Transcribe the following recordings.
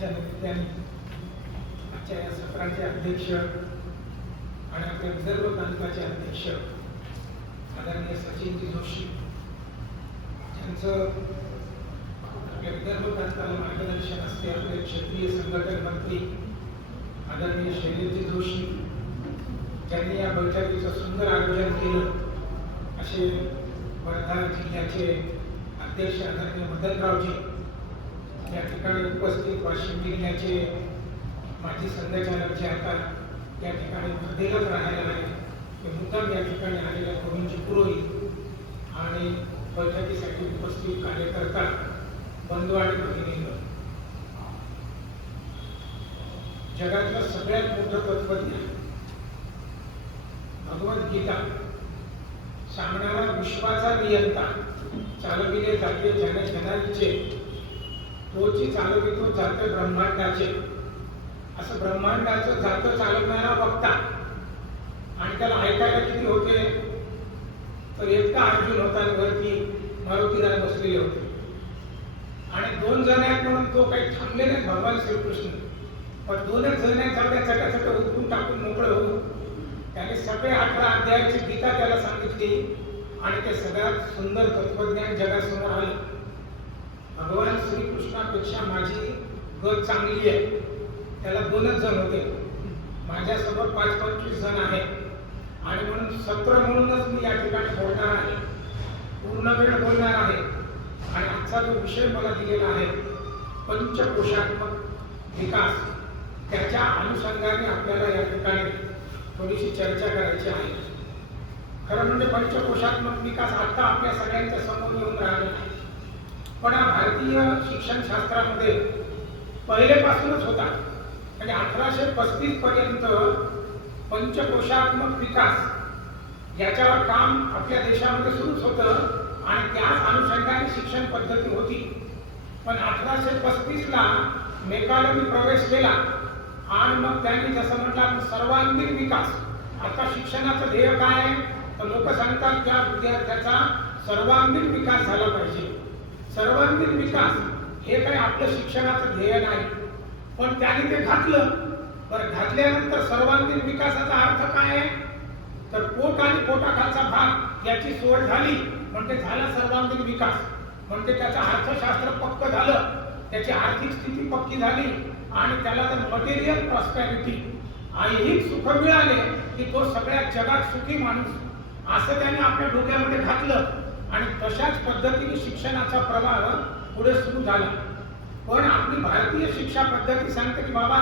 दिनाच्या निमित्ताने आजच्या या सत्राचे अध्यक्ष आणि आपल्या विदर्भ प्रांताचे अध्यक्ष आदरणीय सचिनजी जोशी यांचं आपल्या विदर्भ प्रांताला मार्गदर्शन असते आपले क्षेत्रीय संघटन मंत्री आदरणीय शैलेशजी जोशी ज्यांनी या बैठकीचं सुंदर आयोजन केलं असे वर्धा जिल्ह्याचे अध्यक्ष आदरणीय मदनरावजी या ठिकाणी उपस्थित वाशिम जिल्ह्याचे माजी संघचालक जे आता या ठिकाणी वर्धेलाच राहायला आहे ते मुद्दाम या ठिकाणी आलेल्या गोविंदजी पुरोहित आणि बैठकीसाठी उपस्थित कार्यकर्ता बंधू आणि भगिनींनो, जगातलं सगळ्यात मोठं तत्वज्ञान भगवद्गीता सांगणारा विश्वाचा नियंता चालविले जाते जन जनाचे तोची चालवितो जाते ब्रह्मांडाचे असं ब्रह्मांडाचं जातं चालवणारा वक्ता आणि त्याला ऐकायला किती होते तर एकटा अर्जुन होता वरती मारुतीला बसलेले होते आणि दोन जण आहेत म्हणून तो काही थांबले नाही भगवान श्रीकृष्ण पण दोनच जण आहेत सगळ्या चटाचट उठून टाकून मोकळं होऊन त्याने सगळे 18 अध्यायाची गीता त्याला सांगितली आणि ते सगळ्यात सुंदर तत्वज्ञान जगासमोर आलं. भगवान श्रीकृष्णापेक्षा माझी गत चांगली आहे. त्याला दोनच जण होते, माझ्यासोबत 25 जण आहेत आणि म्हणून सत्र म्हणूनच मी या ठिकाणी बोलणार आहे, पूर्ण वेळ बोलणार आहे. आणि आजचा जो विषय मला दिलेला आहे पंचकोशात्मक विकास, त्याच्या अनुषंगाने आपल्याला या ठिकाणी थोडीशी चर्चा करायची आहे. खरं म्हणजे पंचकोशात्मक विकास आता आपल्या सगळ्यांच्या समोर येऊन राहिला आहे, पण हा भारतीय शिक्षण शास्त्रामध्ये पहिलेपासूनच होता. म्हणजे 1835 पर्यंत पंचकोशात्मक विकास याच्यावर काम आपल्या देशामध्ये सुरूच होतं आणि त्याच अनुषंगाने शिक्षण पद्धती होती. पण 1835 ला मेकालनी प्रवेश केला आणि मग त्यांनी जसं म्हटलं सर्वांगीण विकास. आता शिक्षणाचं ध्येय काय आहे तर लोक सांगतात त्या विद्यार्थ्याचा सर्वांगीण विकास झाला पाहिजे. सर्वांगीण विकास हे काही आपलं शिक्षणाचं ध्येय नाही, पण त्याने ते घातलं. बरं, घातल्यानंतर सर्वांगीण विकासाचा अर्थ काय आहे तर पोट आणि पोटाखालचा भाग याची सोय झाली म्हणजे झाला सर्वांगीण विकास. म्हणजे त्याचं अर्थशास्त्र पक्क झालं, त्याची आर्थिक स्थिती पक्की झाली आणि त्याला जर मटेरियल प्रॉस्पेरिटी ऐहिक सुख मिळाले की तो सगळ्या जगात सुखी माणूस असं त्याने आपल्या डोक्यामध्ये घातलं आणि तशाच पद्धतीने शिक्षणाचा प्रवाह पुढे सुरू झाला. पण आपली भारतीय शिक्षा पद्धती सांगते की बाबा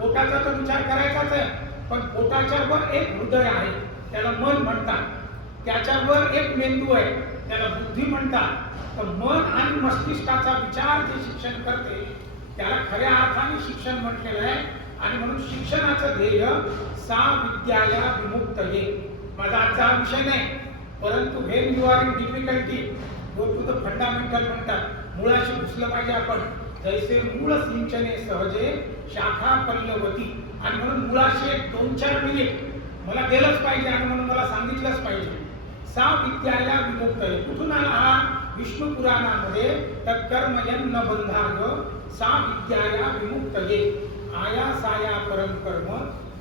पोटाचा तर विचार करायचाच आहे, पण पोटाच्या वर एक हृदय आहे त्याला मन म्हणतात, त्याच्यावर एक मेंदू आहे त्याला बुद्धी म्हणतात. तर मन आणि मस्तिष्काचा विचार जे शिक्षण करते त्याला खऱ्या अर्थाने शिक्षण म्हटलेलं आहे. आणि म्हणून शिक्षणाचं ध्येय सा विद्याया विमुक्तये. माझा आजचा हा विषय नाही, परंतु when you are in difficulty go to the fundamental म्हणतात. मुळाशी घुसलं पाहिजे आपण. जैसे मूळ सिंचने सहजे शाखा पल्लवती. आणि म्हणून मुळाशी 2-4 मिनिट मला गेलंच पाहिजे आणि म्हणून मला सांगितलंच पाहिजे. सा विद्याया विमुक्तये कुठून आला हा? विष्णू पुराणामध्ये तत्कर्मयन्न बंधाय सा विद्याया विमुक्तये आयासाया परम कर्म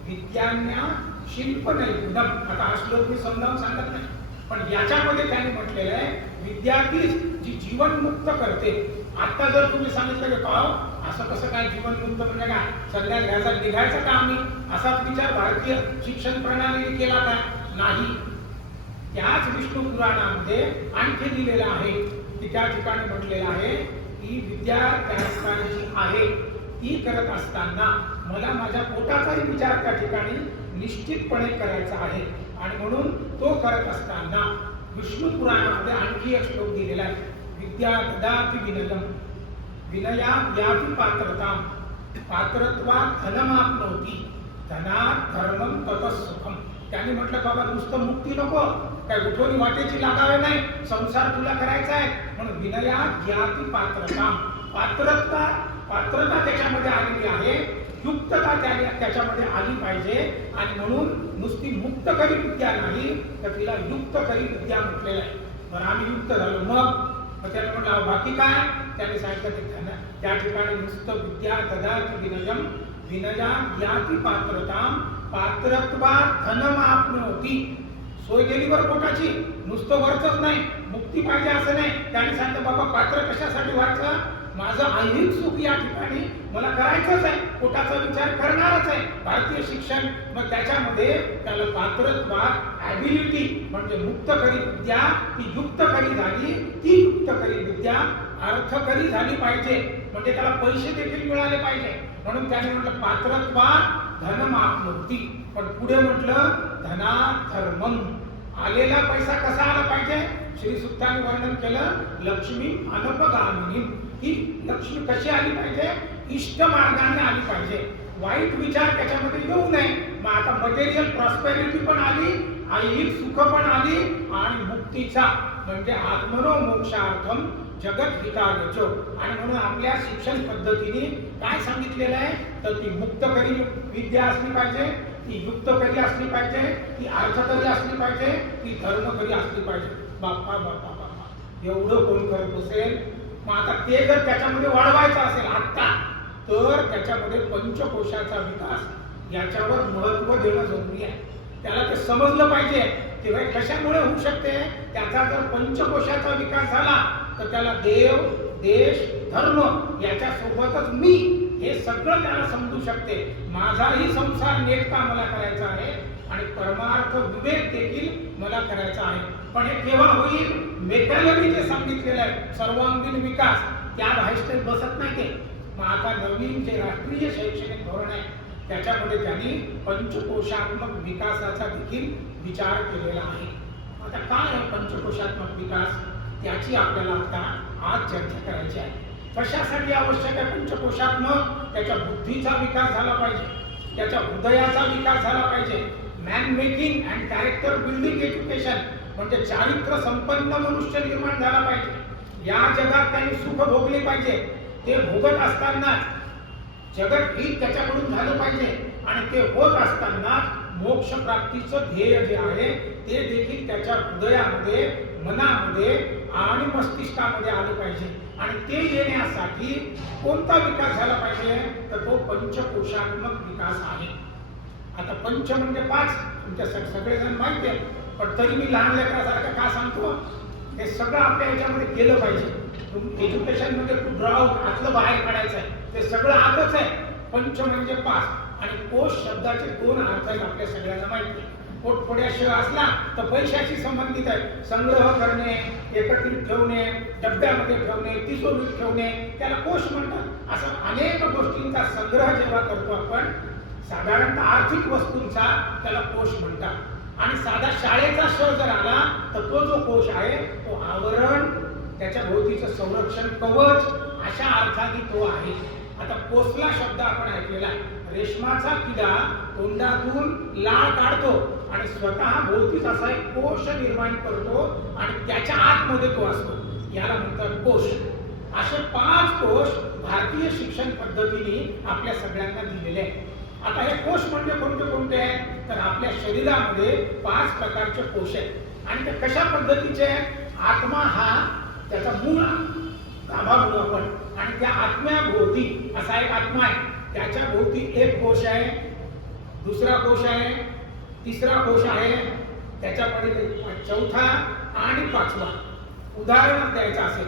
विद्यान्या शिल्प नैपुण्यम. आता हा श्लोक मी समजावून सांगत नाही, पण याच्यामध्ये त्याने म्हटलेलं आहे विद्यार्थी जी जीवनमुक्त करते. आता जर तुम्ही सांगितलं की पाव असं कसं काय जीवनमुक्त म्हणजे काय सगळ्या घ्यायचा निघायचं का आम्ही, असाच विचार भारतीय शिक्षण प्रणालीने केला का? नाही. त्याच विष्णू पुराणामध्ये आणखी दिलेलं आहे की त्या ठिकाणी म्हटलेलं आहे की विद्या त्या जी आहे ती करत असताना मला माझ्या पोटाचाही विचार त्या ठिकाणी निश्चितपणे करायचा आहे. आणि म्हणून तो करत असताना विष्णू पुराणामध्ये आणखी एक श्लोक दिलेला आहे विद्या ददाति विनयम विनया व्यापी पात्रता पात्रत्वा धनमाप्नोति धनात् धर्मं ततः सुखम. त्यांनी म्हटलं बाबा नुसतं मुक्ती नको, काय उठवणी वाटेची लागावे नाही, संसार तुला करायचा आहे म्हणून विनया ज्ञाती पात्रता. पात्रता त्याच्यामध्ये आलेली आहे, युक्तता त्याच्यामध्ये आली पाहिजे. आणि म्हणून नुसती मुक्त करी विद्या नाही तर तिला युक्त करी विद्या म्हटलेलं आहे. बरं, आम्ही युक्त झालो, मग त्याला म्हटलं बाकी काय? त्याने सांगितलं की त्या ठिकाणी नुसतं विद्या ददाति विनयम विनया याति पात्रताम पात्रत्वात् धनमाप्नोति. सोय गेली वर पोटाची, नुसतं वरचंच नाही, मुक्ती पाहिजे असं नाही. त्याने सांगतं बाबा पात्र कशासाठी व्हायचं, माझं ऐहिक सुख या ठिकाणी मला करायचंच आहे, पोटाचा विचार करणारच आहे. भारतीय शिक्षण मग त्याच्यामध्ये त्याला पात्रत्वात ॲबिलिटी म्हणजे मुक्तकरी विद्या ती युक्तकरी झाली, ती युक्तकरी विद्या अर्थकरी झाली पाहिजे, म्हणजे त्याला पैसे देखील मिळाले पाहिजे. म्हणून त्याने म्हटलं पात्रत्वात धनमाप्नोति. पण पुढे म्हटलं धना धर्मम. आलेला पैसा कसा आला पाहिजे, श्री सुक्ताने वर्णन केलं, लक्ष्मी अनपगामिनी. ही लक्ष्मी कशी आली पाहिजे, इष्ट मार्गाने आली पाहिजे, वाईट विचार त्याच्यामध्ये येऊ नये. मग आता मटेरियल प्रॉस्पेरिटी पण आली, ऐहिक सुख पण आली आणि मुक्तीचा म्हणजे आत्मनो मोक्षार्थम जगत हितायचो. आणि म्हणून आपल्या शिक्षण पद्धतीने काय सांगितलेलं आहे, तर ती मुक्तकरी विद्या असली पाहिजे, ती युक्तकरी असली पाहिजे, ती अर्थकरी असली पाहिजे, ती धर्मकरी असली पाहिजे. बाप्पा बाप्पा बाप्पा एवढं कोण करत असेल. मग आता ते जर त्याच्यामध्ये वाढवायचं असेल आत्ता, तर त्याच्यामध्ये पंचकोशाचा विकास याच्यावर महत्त्व देणं जरुरी आहे. त्याला ते समजलं पाहिजे की कशामुळे होऊ शकते. त्याचा जर पंचकोशाचा विकास झाला तर त्याला देव देश धर्म याच्या सोबतच मी हे सगळं त्याला समजू शकते. माझाही संसार नेटका मला करायचा आहे आणि परमार्थ विवेक देखील मला करायचा आहे. पण हे केव्हा होईल, मेकॅनॉमी जे सांगितलेलं आहे सर्वांगीण विकास त्या भाषेत बसत नाही ते. मग आता नवीन जे राष्ट्रीय शैक्षणिक धोरण आहे त्याच्यामध्ये त्यांनी पंचकोशात्मक विकासाचा देखील विचार केलेला आहे. आता काय आहे पंचकोशात्मक विकास, त्याची आपल्याला आता आज चर्चा करायची आहे. कशासाठी आवश्यक आहे पंचकोशात्मक, त्याच्या बुद्धीचा विकास झाला पाहिजे, त्याच्या हृदयाचा विकास झाला पाहिजे. Man making and character building education म्हणजे चारित्र्य संपन्न मनुष्य निर्माण झाला पाहिजे. या जगात त्यांनी सुख भोगले पाहिजे, ते भोगत असताना जगत हित त्याच्याकडून झालं पाहिजे आणि ते होत असताना मोक्ष प्राप्तीचं ध्येय जे आहे ते देखील त्याच्या हृदयामध्ये मनामध्ये आणि मस्तिष्कामध्ये आलं पाहिजे. आणि ते येण्यासाठी कोणता विकास झाला पाहिजे, तर तो पंचकोशात्मक विकास आहे. आता पंच म्हणजे पाच, तुमच्या सगळेजण माहिती आहे, पण तरी मी लहान लेकरासारखं का सांगतो, हे सगळं आपल्या याच्यामध्ये गेलं पाहिजे. एज्युकेशन म्हणजे तू ड्रॉआउट आतलं बाहेर काढायचं आहे, ते सगळं आतच आहे. पंच म्हणजे पाच आणि कोश शब्दाचे दोन अर्थ आहेत आपल्या सगळ्यांना माहिती आहे. पोटफोड्याशिवाय असला तर पैशाशी संबंधित आहे. संग्रह करणे, एकत्रित ठेवणे, डब्यामध्ये ठेवणे, तिजोरीत ठेवणे, त्याला कोश म्हणतात. असं अनेक गोष्टींचा संग्रह जेव्हा करतो आपण, साधारणतः आर्थिक वस्तूंचा त्याला कोश म्हणतात. आणि साधा शाळेचा श जर आला तर तो जो कोश आहे तो आवरण, त्याच्या भोवतीचं संरक्षण कवच अशा अर्थाने तो आहे. आता कोसला शब्द आपण ऐकलेला आहे. रेशमाचा किडा तोंडातून लाळ काढतो आणि स्वतः भोवतीच असा एक कोश निर्माण करतो आणि त्याच्या आतमध्ये तो असतो, याला म्हणतात कोश. असे 5 कोश भारतीय शिक्षण पद्धतीने आपल्या सगळ्यांना दिलेले आहेत. आता हे कोश म्हणजे कोणते कोणते आहेत, तर आपल्या शरीरामध्ये 5 प्रकारचे कोश आहेत. आणि ते कशा पद्धतीचे आहेत, आत्मा हा त्याचा मूळ गाभा म्हणू आपण, आणि त्या आत्म्याभोवती असा एक आत्मा आहे, त्याच्या भोवती एक कोश आहे, दुसरा कोश आहे, तिसरा कोश आहे, त्याच्याकडे चौथा आणि 5वा. उदाहरण द्यायचं असेल,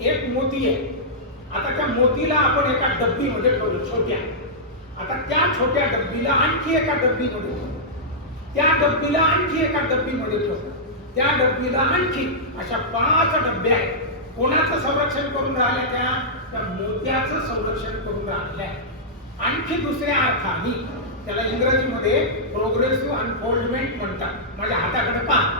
एक मोती आहे. आता त्या मोतीला आपण एका डब्बीमध्ये ठेवलं छोट्या. आता त्या छोट्या डब्बीला आणखी एका डब्बीमध्ये ठेवलं, त्या डब्बीला आणखी एका डब्बीमध्ये ठेवलं, त्या डब्बीला आणखी, अशा 5 डब्बे आहेत. कोणाचं संरक्षण करून राहिल्या, त्या मोत्याचं संरक्षण करून राहिल्या. आणखी दुसऱ्या अर्थाने त्याला इंग्रजीमध्ये प्रोग्रेसिव्ह अनफोल्डमेंट म्हणतात. माझ्या हाताकडे पहा,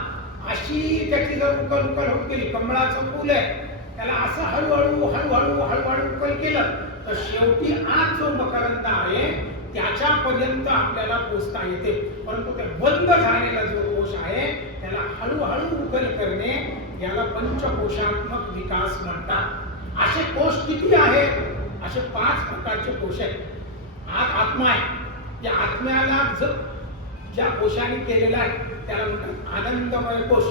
अशी त्याची जर उकल उकल होत गेली, कमळाचं फूल आहे, त्याला असं हळूहळू हळूहळू हळूहळू उकल केलं तर शेवटी आज जो मकरंद आहे त्याच्यापर्यंत आपल्याला पोचता येते. परंतु ते बंद झालेला जो कोश आहे त्याला हळूहळू उकल करणे, याला पंचकोशात्मक विकास म्हणतात. असे कोश किती आहेत, असे 5 प्रकारचे कोश आहेत. आत आत्मा आहे, त्या आत्म्याला ज्या कोशाने केलेला आहे त्याला म्हणतात आनंदमय कोश.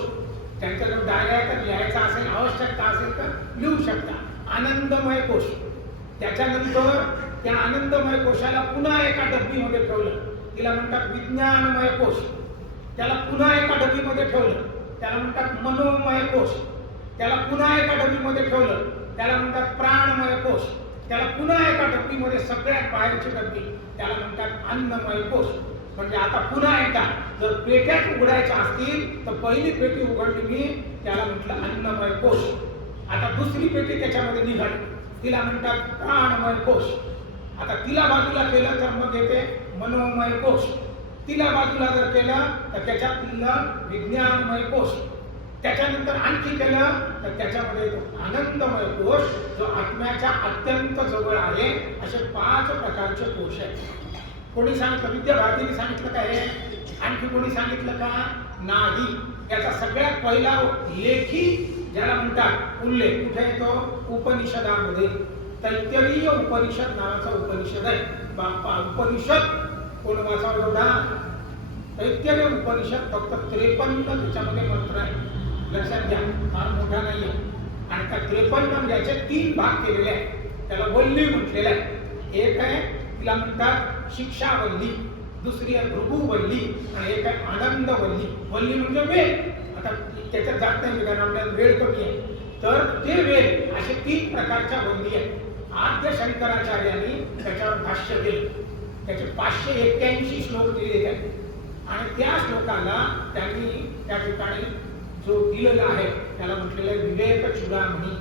त्यांचा जर डायरेक्ट लिहायचा असेल, आवश्यकता असेल तर लिहू शकता. आनंदमय कोश त्याच्यानंतर त्या आनंदमय कोशाला पुन्हा एका डब्बीमध्ये ठेवलं, तिला म्हणतात विज्ञानमय कोश. त्याला पुन्हा एका डब्बीमध्ये ठेवलं, त्याला म्हणतात मनोमय कोश. त्याला पुन्हा एका डब्बीमध्ये ठेवलं, त्याला म्हणतात प्राणमय कोश. त्याला पुन्हा एका डब्बीमध्ये सगळ्यात बाहेरची डब्बी, त्याला म्हणतात अन्नमय कोश. म्हणजे आता पुन्हा एकदा जर पेट्याच उघडायच्या असतील तर पहिली पेटी उघडली मी, त्याला म्हटलं अन्नमय कोश. आता दुसरी पेटी त्याच्यामध्ये निघाली, तिला म्हणतात प्राणमय कोश. आता तिला बाजूला केलं तर मग येते मनोमय कोश. तिला बाजूला जर केलं तर त्याच्यातलं विज्ञानमय कोश. त्याच्यानंतर आणखी केलं तर त्याच्यामध्ये आनंदमय कोश, जो आत्म्याच्या अत्यंत जवळ आहे. असे 5 प्रकारचे कोश आहेत. कोणी सांगितलं? विद्याभारतीने सांगितलं का हे? आणखी कोणी सांगितलं का? नाही. याचा सगळ्यात पहिला लेखी ज्याला म्हणतात उल्लेख कुठे येतो? उपनिषदामध्ये. तैत्तिरीय उपनिषद नावाचा उपनिषद आहे. बाप्पा उपनिषद कोण वाचावं एवढा? तैत्तिरीय उपनिषद फक्त 53 त्याच्यामध्ये मंत्र आहे. लक्षात घ्या, फार मोठा नाही आहे. आणि त्या 53 म्हणजे 3 भाग केलेले आहेत. त्याला वल्ली म्हटलेलं आहे. एक आहे तिला म्हणतात शिक्षावल्ली, दुसरी आहे भृगुवल्ली, आणि एक आहे आनंदवल्ली. वल्ली म्हणजे वेळ. आता त्याच्यात जात नाही कारण आपल्याला वेळ कमी आहे. तर ते वेळ असे 3 प्रकारच्या वल्ली आहेत. आद्य शंकराचार्यांनी त्याच्यावर भाष्य केलं. त्याचे 581 श्लोक दिलेले आहेत. आणि त्या श्लोकाला त्यांनी त्या ठिकाणी जो दिलेला आहे त्याला म्हटलेलं आहे विवेक चूडामणी.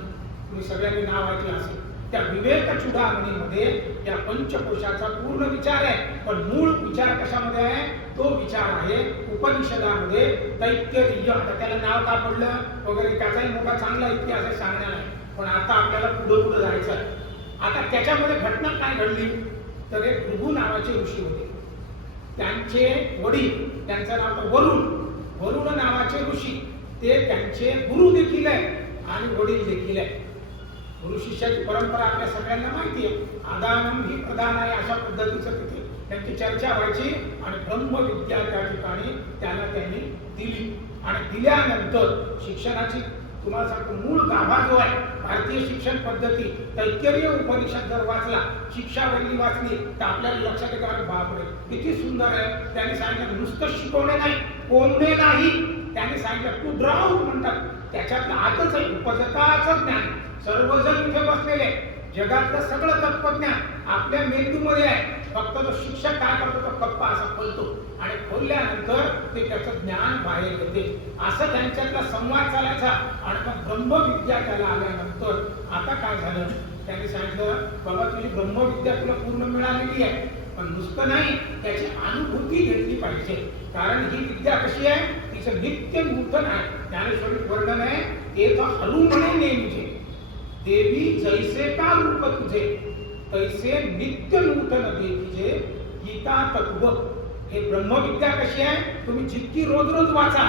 तुम्ही सगळ्यांनी नाव ऐकलं असेल. त्या विवेक चूडामणीमध्ये या पंचकोशाचा पूर्ण विचार आहे. पण मूळ विचार कशामध्ये आहे? तो विचार आहे उपनिषदामध्ये तैत्तिरीय. आता त्याला नाव का पडलं वगैरे त्याचाही मोठा चांगला इतिहास आहे, सांगणार आहे. पण आता आपल्याला पुढे जायचं आहे. आता त्याच्यामध्ये घटना काय घडली तर एक भृगू नावाचे ऋषी होते. त्यांचे वडील, त्यांचं नाव वरुण, वरुण नावाचे ऋषी, ते त्यांचे गुरु देखील आहे आणि वडील देखील आहे. गुरु शिष्याची परंपरा आपल्या सगळ्यांना माहिती आहे. आदानम ही प्रदान आहे अशा पद्धतीचं तिथे त्यांची चर्चा व्हायची. आणि ब्रह्मविद्या त्या ठिकाणी त्यांनी दिली. आणि दिल्यानंतर शिक्षणाची तुम्हाला सांगतो मूळ गाभा जो आहे भारतीय शिक्षण पद्धती, तैत्तिरीय उपनिषद जर वाचला, शिक्षावल्ली वाचली तर आपल्याला लक्षात येतं अरे बापरे किती सुंदर आहे. त्यांनी सांगितलं नुसतं शिकवणे नाही, कोणणे नाही. त्यांनी सांगितलं टू ड्राउट म्हणतात. त्याच्यातलं आतच आहे उपजताचं ज्ञान. सर्वजण इथे बसलेले, जगातलं सगळं तत्वज्ञान आपल्या मेंदूमध्ये आहे. फक्त तो शिक्षक काय करतो तो कप्पा असा खोलतो आणि खोलल्यानंतर ते त्याचं ज्ञान बाहेर येते. असं त्यांच्यातला संवाद चालायचा. आणि मग ब्रह्मविद्या त्याला आल्यानंतर आता काय झालं? त्यांनी सांगितलं बाबा तुझी ब्रह्मविद्या तुला पूर्ण मिळालेली आहे, पण नुसतं नाही, त्याची अनुभूती घेतली पाहिजे. कारण ही विद्या कशी आहे? तिचं नित्य नूतन आहे. ज्ञानेश्वरीत वर्णन आहे, ते तर हरू म्हणे नेमचे देवी जैसे का रूप तुझे, तैसे नित्य नूतन देखिजे गीता तत्व. हे ब्रह्मविद्या कशी आहे? तुम्ही जितकी रोज रोज वाचा.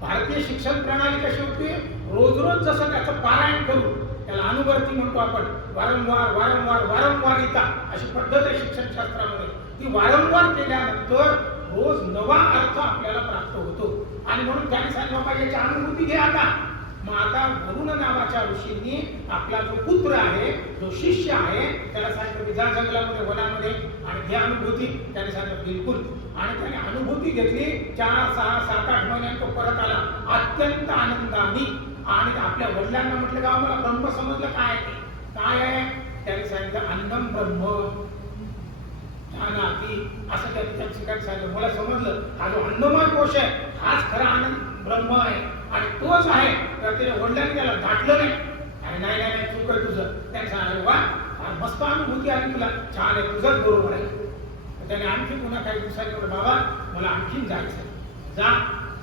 भारतीय शिक्षण प्रणाली कशी होती? रोज रोज जसं त्याचं पारायण करू, त्याला अनुवर्ती म्हणतो आपण. वारंवार वारंवार वारंवार गीता अशी पद्धत आहे शिक्षणशास्त्रामध्ये. ती वारंवार केल्यानंतर रोज नवा अर्थ आपल्याला प्राप्त होतो. आणि म्हणून त्यांनी सांगितलं बाबा याची अनुभूती घ्या आता. मग आता वरुण नावाच्या ऋषींनी आपला जो पुत्र आहे, जो शिष्य आहे, त्याला सांगितलं की जा जंगलामध्ये वनामध्ये आणि घ्या अनुभूती. त्याने सांगितलं बिलकुल. आणि त्याने अनुभूती घेतली. 4, 6, 7, 8 महिन्यात तो परत आला अत्यंत आनंदाने. आणि आपल्या वडिलांना म्हटलं का मला ब्रह्म समजलं काय आहे? काय आहे? त्याने सांगितलं अन्नम ब्रह्म जानाति. असं त्या ठिकाणी सांगितलं मला समजलं हा जो अन्नमय कोश आहे हाच खरा आनंद ब्रह्म आहे आणि तोच आहे. तर त्याच्या वडिलांनी त्याला दाटलं नाही. अरे नाही नाही नाही चूक आहे तुझं. त्याने सांगितलं वा मस्त अनुभूती आली तुला, छान आहे, तुझंच बरोबर आहे. त्याने आणखी पुन्हा काही दिवसांनी म्हटलं बाबा मला आणखीन जायचं. जा.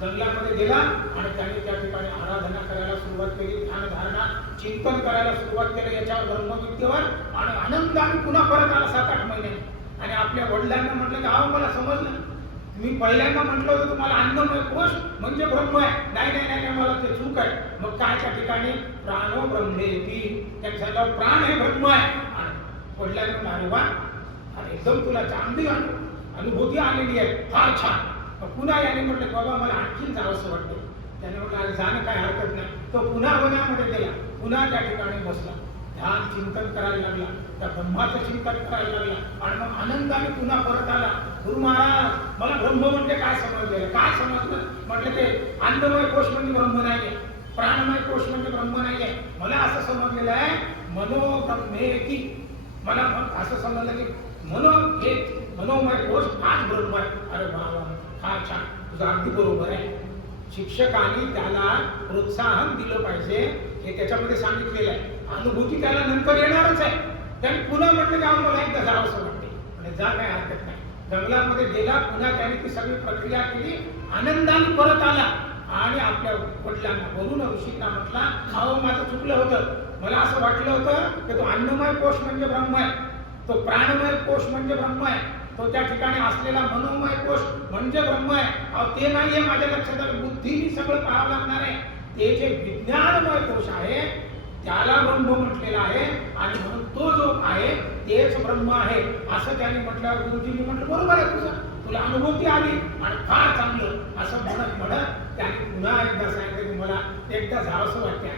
जंगलामध्ये गेला आणि त्याने त्या ठिकाणी आराधना करायला सुरुवात केली, ध्यानधारणा चिंतन करायला सुरुवात केली याच्यावर ब्रह्मविद्येवर. आणि आनंदाने पुन्हा परत आला 7-8 महिन्याने. आणि आपल्या वडिलांना म्हटलं की अहो मला समजलं, मी पहिल्यांदा म्हटलं होतं तुम्हाला अन्नमय कोश म्हणजे ब्रह्म आहे. नाही नाही नाही मला ते चूक आहे. मग काय त्या ठिकाणी प्राणो ब्रह्मेती. त्यांच्या प्राण हे ब्रह्म आहे. आणि वडिलांनी म्हटलं अरे वा अरे एकदम तुला चांगली अनुभूती आलेली आहे, फार छान. पुन्हा याने म्हटलं बाबा मला आणखीन जावंसं वाटतं. त्याने म्हटलं अरे जाणं काय हरकत नाही. तो पुन्हा वनामध्ये गेला, पुन्हा त्या ठिकाणी बसला. ध्यान चिंतन करायला लागला, त्या ब्रह्माचं चिंतन करायला लागला आणि मग आनंदाने पुन्हा परत आला. गुरु महाराज मला ब्रह्म म्हणजे काय समजलं? काय समजलं? म्हटलं ते अन्नमय कोश म्हणजे ब्रह्म नाहीये, प्राणमय कोश म्हणजे ब्रह्म नाहीये. मला असं समजलेलं आहे मनोब्रह्मेति. मला असं समजलं की मनोमय कोश हाच ब्रह्म आहे. अरे वा, फार छान, तुझं अगदी बरोबर आहे. शिक्षकांनी त्याला प्रोत्साहन दिलं पाहिजे हे त्याच्यामध्ये सांगितलेलं आहे. अनुभूती त्याला नंतर येणारच आहे. त्याने पुन्हा म्हटलं की मला एकदा जावं असं वाटते आणि जा, काय हरकत नाही. जंगलामध्ये गेला, पुन्हा त्याने ती सगळी प्रक्रिया केली, आनंदाने परत आला आणि आपल्या वडिलांना वरुण ऋषींना म्हटला, अहो माझं चुकलं होतं, मला असं वाटलं होतं की तो अन्नमय कोश म्हणजे ब्रह्म आहे, तो प्राणमय कोश म्हणजे ब्रह्म आहे, तो त्या ठिकाणी असलेला मनोमय कोश म्हणजे ब्रह्म आहे. अहो ते नाहीये माझ्या लक्षात आलं, बुद्धीने सगळं पाहावं लागणार आहे. ते जे विज्ञानमय कोश आहे त्याला ब्रह्म म्हटलेला आहे आणि म्हणून तो जो आहे तेच ब्रह्म आहे असं त्याने म्हटल्यावर गुरुजींनी म्हटलं बरोबर आहे, तुला अनुभूती आली आणि फार चांगलं असं म्हणत त्याने पुन्हा एकदा सांगितलं की मला एकदा जावंसं वाटते.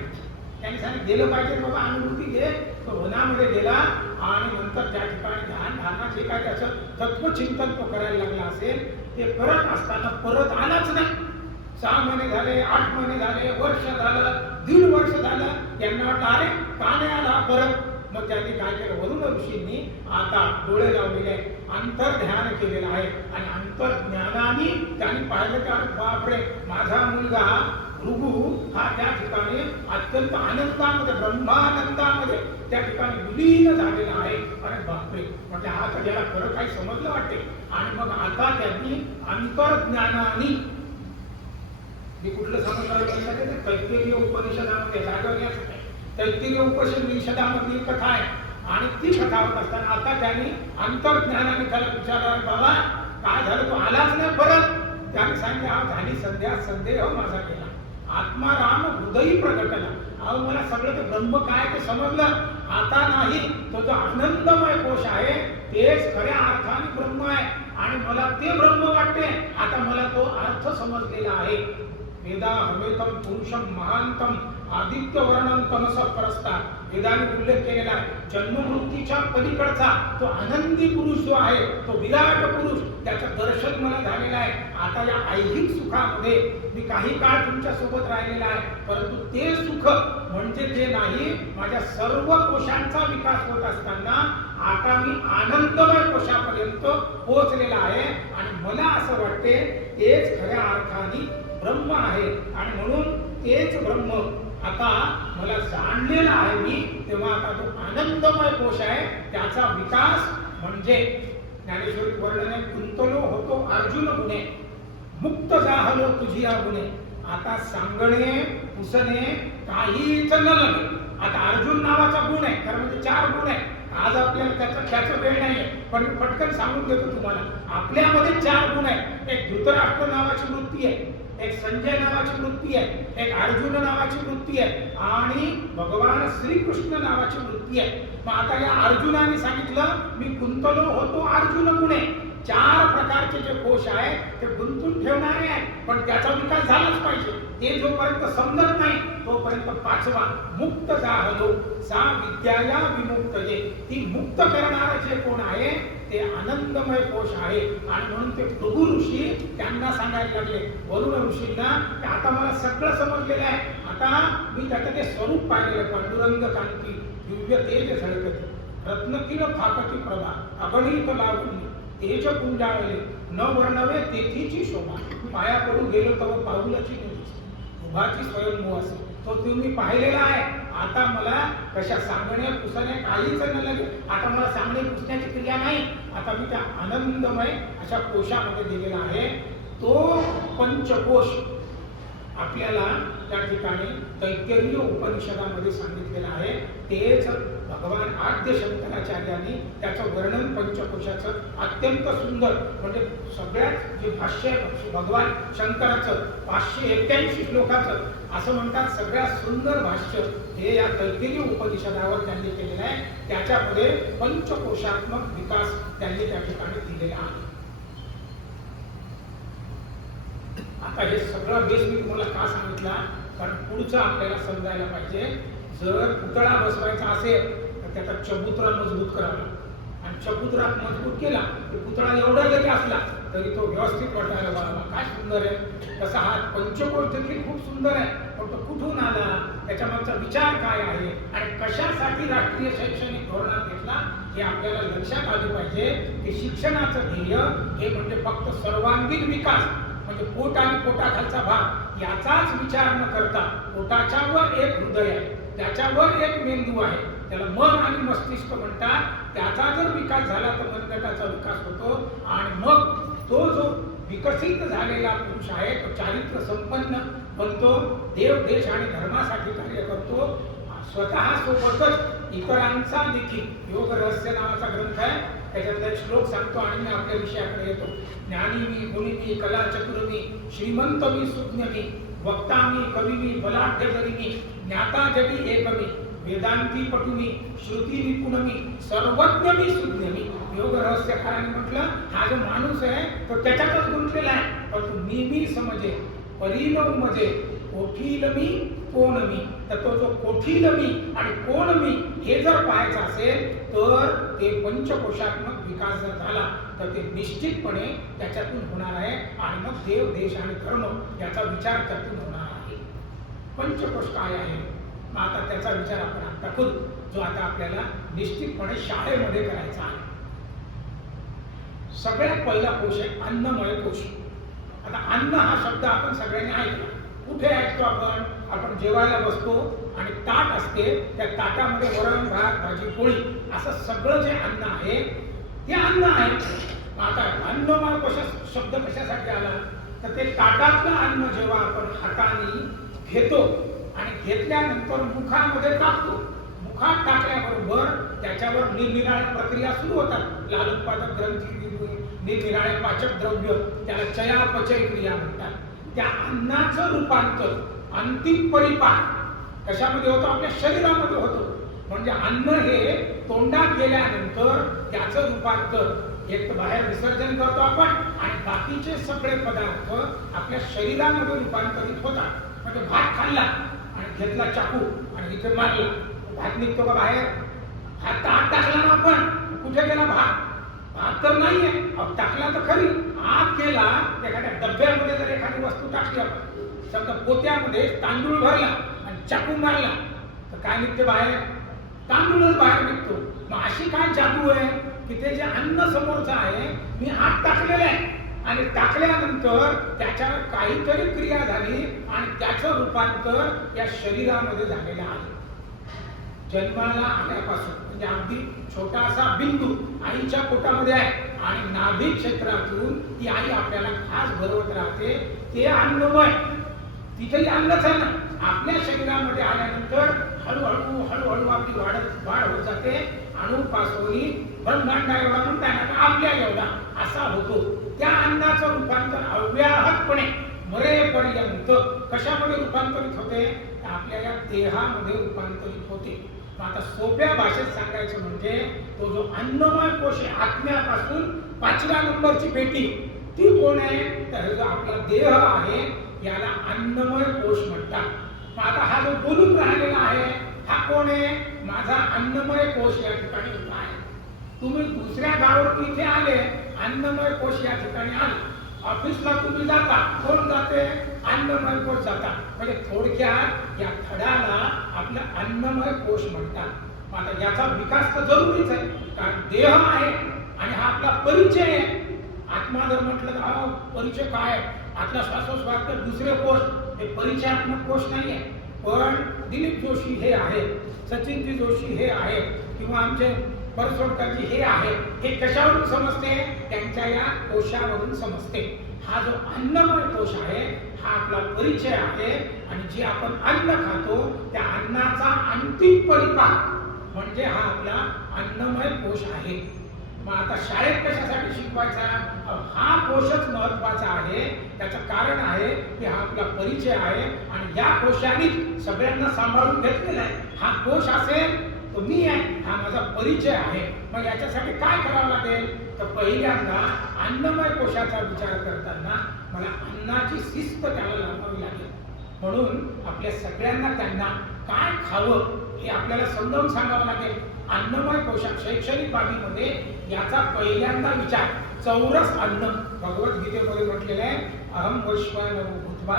त्यांनी सांगितलं गेलं पाहिजे बाबा, अनुभूती घे. तो वनामध्ये गेला आणि नंतर त्या ठिकाणी ध्यान धारणा जे काय त्याचं तत्वचिंतन तो करायला लागला असेल ते करत असताना परत आलाच नाही. 6 महिने झाले, 8 महिने झाले, वर्ष झालं, 1.5 वर्ष झालं. त्यांना वाटलं अरे का नाही आला परत. मग त्यांनी काय केलं, वरुण ऋषींनी आता डोळे लावलेले अंतर्ध्यान केलेलं आहे आणि अंतर्ज्ञानाने त्यांनी पाहिलं की बापरे, माझा मुलगा भृगु हा त्या ठिकाणी अत्यंत आनंदामध्ये, ब्रह्मानंदामध्ये त्या ठिकाणी विलीन झालेला आहे. अरे बापरे, म्हणजे हा तर याला खरं काही समजलं वाटते. आणि मग आता त्यांनी अंतर्ज्ञानाने, मी कुठलं समजलं, तैत्तिरीय उपनिषदामध्ये जागवण्यासाठी तैत्तिरीय उपनिषदामधली कथा आहे आणि ती कथा होत असताना आता त्यांनी अंतर्ज्ञानाने त्याला विचारलं, बाबा काय झालं, तू आलाच नाही परत. त्याने सांगितलं, हा झाली संध्या, संदेह माझा केला, आत्माराम हृदयी प्रगटला. अहो मला सगळं ते ब्रह्म काय ते समजलं. आता नाही, तो जो आनंदमय कोश आहे तेच खऱ्या अर्थाने ब्रह्म आहे आणि मला ते ब्रह्म वाटते. आता मला तो अर्थ समजलेला आहे. वेदा हवेतम पुरुषम महांतम आदित्य वर्णन तमस परस्ता. वेदाने उल्लेख केलेला आहे जन्ममृत्यूच्या पलीकडचा तो आनंदी पुरुष जो आहे, तो विराट पुरुष, त्याचं दर्शन मला झालेलं आहे. आता या ऐहिक सुखामध्ये मी काही काळ तुमच्या सोबत राहिलेला आहे, परंतु ते सुख म्हणजे जे नाही, माझ्या सर्व कोशांचा विकास होत असताना आता मी आनंदमय कोशापर्यंत पोहोचलेला आहे आणि मला असं वाटते तेच खऱ्या अर्थाने ब्रह्म आहे आणि म्हणून तेच ब्रह्म आता मला जाणलेला आहे मी. तेव्हा आता तो आनंदमय कोश आहे, त्याचा विकास म्हणजे ज्ञानेश्वरी वर्णने, गुंतलो होतो अर्जुन गुणे, मुक्त झालो तुझी गुणे. आता सांगणे पुसणे काहीच न लगे. आता अर्जुन नावाचा गुण आहे, कारण म्हणजे 4 गुण आहे. आज आपल्याला त्याचं वेळ नाहीये, पण मी पटकन सांगून देतो तुम्हाला. आपल्यामध्ये 4 गुण आहेत. एक धृतराष्ट्र नावाची वृत्ती आहे, एक संजय नावाची वृत्ती आहे, एक अर्जुन नावाची वृत्ती आहे आणि भगवान श्रीकृष्ण नावाची वृत्ती आहे. मग आता या अर्जुनाने सांगितलं मी गुंतलो होतो अर्जुन गुणे. 4 प्रकारचे जे कोश आहे ते गुंतून ठेवणारे आहेत, पण त्याचा विकास झालाच पाहिजे. ते जोपर्यंत समजत नाही तोपर्यंत 5वा मुक्त झालो सा विद्याया विमुक्त जे, ती मुक्त करणारे जे कोण आहे ते आनंदमय कोश आहे. आणि म्हणून ते भृगु ऋषी त्यांना सांगायला लागले, वरुण ऋषींना, की आता मला सगळं समजलेलं आहे. आता मी त्याचं ते स्वरूप पाहिलेलं, पांडुरंग कांती दिव्य तेज झळकते, रत्नकिन फाकती प्रभा, अगणित लावणी तेज कुंजाळले, न वर्णवे तेथीची शोभा. पाया पडू गेलो तव पाऊलाची नोंद, उभाची स्वयंभू असे. तो तुम्ही पाहिलेला आहे. आता मला कशा सांगणे पुसणे काहीच न लगे. आता मला सांगणे पुसण्याची क्रिया नाही. आता मी त्या आनंदमय अशा कोशामध्ये दिलेला आहे. तो पंचकोश आपल्याला त्या ठिकाणी तैत्तिरीय उपनिषदामध्ये सांगितलेलं आहे. तेच भगवान आद्य शंकराचार्यांनी त्याचं वर्णन पंचकोशाचं अत्यंत सुंदर, म्हणजे सगळ्यात जे भाष्य भगवान शंकराचं 581 श्लोकाचं असं म्हणतात सगळ्यात सुंदर भाष्य हे या तैत्तिरीय उपनिषदावर त्यांनी केलेलं आहे. त्याच्यामध्ये पंचकोशात्मक विकास त्यांनी त्या ठिकाणी दिलेला आहे. आता हे सगळं बेस मी तुम्हाला का सांगितला, कारण पुढचं आपल्याला समजायला पाहिजे जर पुतळा बसवायचा असेल तर त्याचा चबुतरा मजबूत करावा, आणि चबुतरा मजबूत केला तर पुतळा एवढा जरी असला तरी तो व्यवस्थित वाटायला वाढवा. काय सुंदर आहे. तसा हा पंचकोश देखील खूप सुंदर आहे, पण तो कुठून आला, त्याच्या मागचा विचार काय आहे आणि कशासाठी राष्ट्रीय शैक्षणिक धोरणात घेतला हे आपल्याला लक्षात आले पाहिजे. की शिक्षणाचं ध्येय हे म्हणजे फक्त सर्वांगीण विकास, म्हणजे पोट आणि पोटाखालचा भाग याचाच विचार न करता पोटाच्या वर एक हृदय आहे, त्याच्यावर एक मेंदू आहे, त्याला मन आणि मस्तिष्क म्हणतात. त्याचा जर विकास झाला तर मनगटाचा विकास होतो, आणि मग तो जो विकसित झालेला पुरुष आहे तो चारित्र्य संपन्न बनतो, देव देश आणि धर्मासाठी कार्य करतो. स्वतः सोबतच इतरांचा देखील योग रहस्य नावाचा ग्रंथ आहे, त्याच्यातला एक श्लोक सांगतो आणि मी आपल्या विषयाकडे येतो. ज्ञानी मी, गुणी मी, कला चतुर मी, श्रीमंत मी, सुज्ञ मी, वक्ता मी, कवी मी, बलाढ्य जरी मी, ज्ञाता जगी एक मी, वेदांती पटू मी, श्रुती निपुण मी, सर्वज्ञ मी, सुज्ञ मी. योग रहस्यकारांनी म्हटलं हा जो माणूस आहे तो त्याच्यातच गुंतलेला आहे, परंतु मी समजे परीन उमजे, कोठील मी कोण मी. तर तो जो कोठील मी आणि कोण मी हे जर पाहायचं असेल तर ते पंचकोशात्मक विकास जर झाला तर ते निश्चितपणे त्याच्यातून होणार आहे, आणि मग देव देश आणि धर्म याचा विचार त्यातून होणार आहे. पंचकोश काय आहे, मग आता त्याचा विचार आपण आता करू, जो आता आपल्याला निश्चितपणे शाळेमध्ये करायचा आहे. सगळ्यात पहिला कोश आहे अन्नमय कोश. आता अन्न हा शब्द आपण सगळ्यांनी ऐकला. कुठे ऐकतो आपण? आपण जेवायला बसतो आणि ताट असते, त्या ताटामध्ये वरण भात भाजी पोळी असं सगळं जे अन्न आहे ते अन्न आहे. आता अन्नमय कोश शब्द कशासाठी आला तर ते ताटातलं अन्न जेव्हा आपण हाताने घेतो आणि घेतल्यानंतर मुखामध्ये टाकतो, मुखात टाकल्याबरोबर त्याच्यावर निरनिराळ्या प्रक्रिया सुरू होतात. लालोत्पादक ग्रंथी, निरनिराळे पाचक द्रव्य, त्याला चयापचय क्रिया म्हणतात. त्या अन्नाचं रूपांतर अंतिम परिपाक कशामध्ये होतं? आपल्या शरीरामध्ये होतं. म्हणजे अन्न हे तोंडात गेल्यानंतर त्याचं रूपांतर एक तर बाहेर विसर्जन करतो आपण, आणि बाकीचे सगळे पदार्थ आपल्या शरीरामध्ये रूपांतरित होतात. म्हणजे भात खाल्ला आणि घेतला चाकू आणि इथे मारला, भात निघतो का बाहेर? भात टाकला ना आपण, कुठे गेला भात? भात तर नाहीये. टाकला तर खरी, आत गेला. एखाद्या डब्यामध्ये जर एखादी वस्तू टाकली आपण, समजा पोत्यामध्ये तांदूळ भरला आणि चाकू मारला तर काय निघते बाहेर? तांदूळच बाहेर निघतो. मग अशी काय जादू आहे की ते जे अन्न समोरचं आहे मी आत टाकलेलं आहे, आणि टाकल्यानंतर त्याच्यावर काहीतरी क्रिया झाली आणि त्याचं रूपांतर या शरीरामध्ये झालेलं आहे. जन्माला आल्यापासून म्हणजे अगदी छोटासा बिंदू आईच्या पोटामध्ये आहे, आणि नाभी क्षेत्रातून ती आई आपल्याला खास भरवत राहते. ते अन्नमय, तिथेही अन्नच आहे ना. आपल्या शरीरामध्ये आल्यानंतर हळूहळू हळूहळू आपली वाढ होत जाते. अणुपासून ब्रह्मांडा एवढा म्हणता येणार आपल्या एवढा असा होतो. त्या अन्नाचं रूपांतर अव्याहतपणे मरेपर्यंत कशामध्ये रूपांतरित होते? आपल्या या देहामध्ये रूपांतरित होते. आता सोप्या भाषेत सांगायचं म्हणजे तो जो अन्नमय कोश आहे आत्म्यापासून 5व्या नंबरची पेटी, ती कोण आहे? तर जो आपला देह आहे याला अन्नमय कोश म्हणतात. मग आता हा जो बोलून राहिलेला आहे हा कोण आहे? माझा अन्नमय कोश या ठिकाणी उभा आहे. तुम्ही दुसऱ्या गावावरून इथे आले, अन्नमय कोश या ठिकाणी आले. ऑफिसला तुम्ही जाता, कोण जाते? अन्नमय कोश जाता. म्हणजे थोडक्यात या थडाला आपलं अन्नमय कोश म्हणतात. आता याचा विकास तर जरुरीच आहे, कारण देह आहे आणि हा आपला परिचय आहे. आत्मा जर म्हटलं तर परिचय काय? आतला श्वासोश्वास तर दुसरे कोश, हे परिचयात्मक कोश नाहीये. पण दिलीप जोशी हे आहे, सचिनजी जोशी हे आहे, किंवा आमचे परसोडकरजी हे आहे, हे कशावरून समजते? त्यांच्या या कोशावरून समजते. हा जो अन्नमय कोश आहे हा आपला परिचय आहे, आणि जे आपण अन्न खातो त्या अन्नाचा अंतिम परिपाक म्हणजे हा आपला अन्नमय कोश आहे. मग आता शाळेत कशासाठी शिकवायचा? हा कोशच महत्वाचा आहे. त्याचं कारण आहे की हा आपला परिचय आहे, आणि या कोशाने सगळ्यांना सांभाळून घेतलेला आहे. हा कोश असेल तो मी आहे, हा माझा परिचय आहे. मग याच्यासाठी काय करावं लागेल? तर पहिल्यांदा अन्नमय कोशाचा विचार करताना मला अन्नाची शिस्त त्याला लावावी लागेल. म्हणून आपल्या सगळ्यांना त्यांना काय खावं हे आपल्याला समजावून सांगावं लागेल. अन्नमय कोशात शैक्षणिक बाबीमध्ये याचा पहिल्यांदा विचार चौरस अन्न भगवद्गीतेमध्ये म्हटलेलं आहे. अहम वैश्वानरो भूत्वा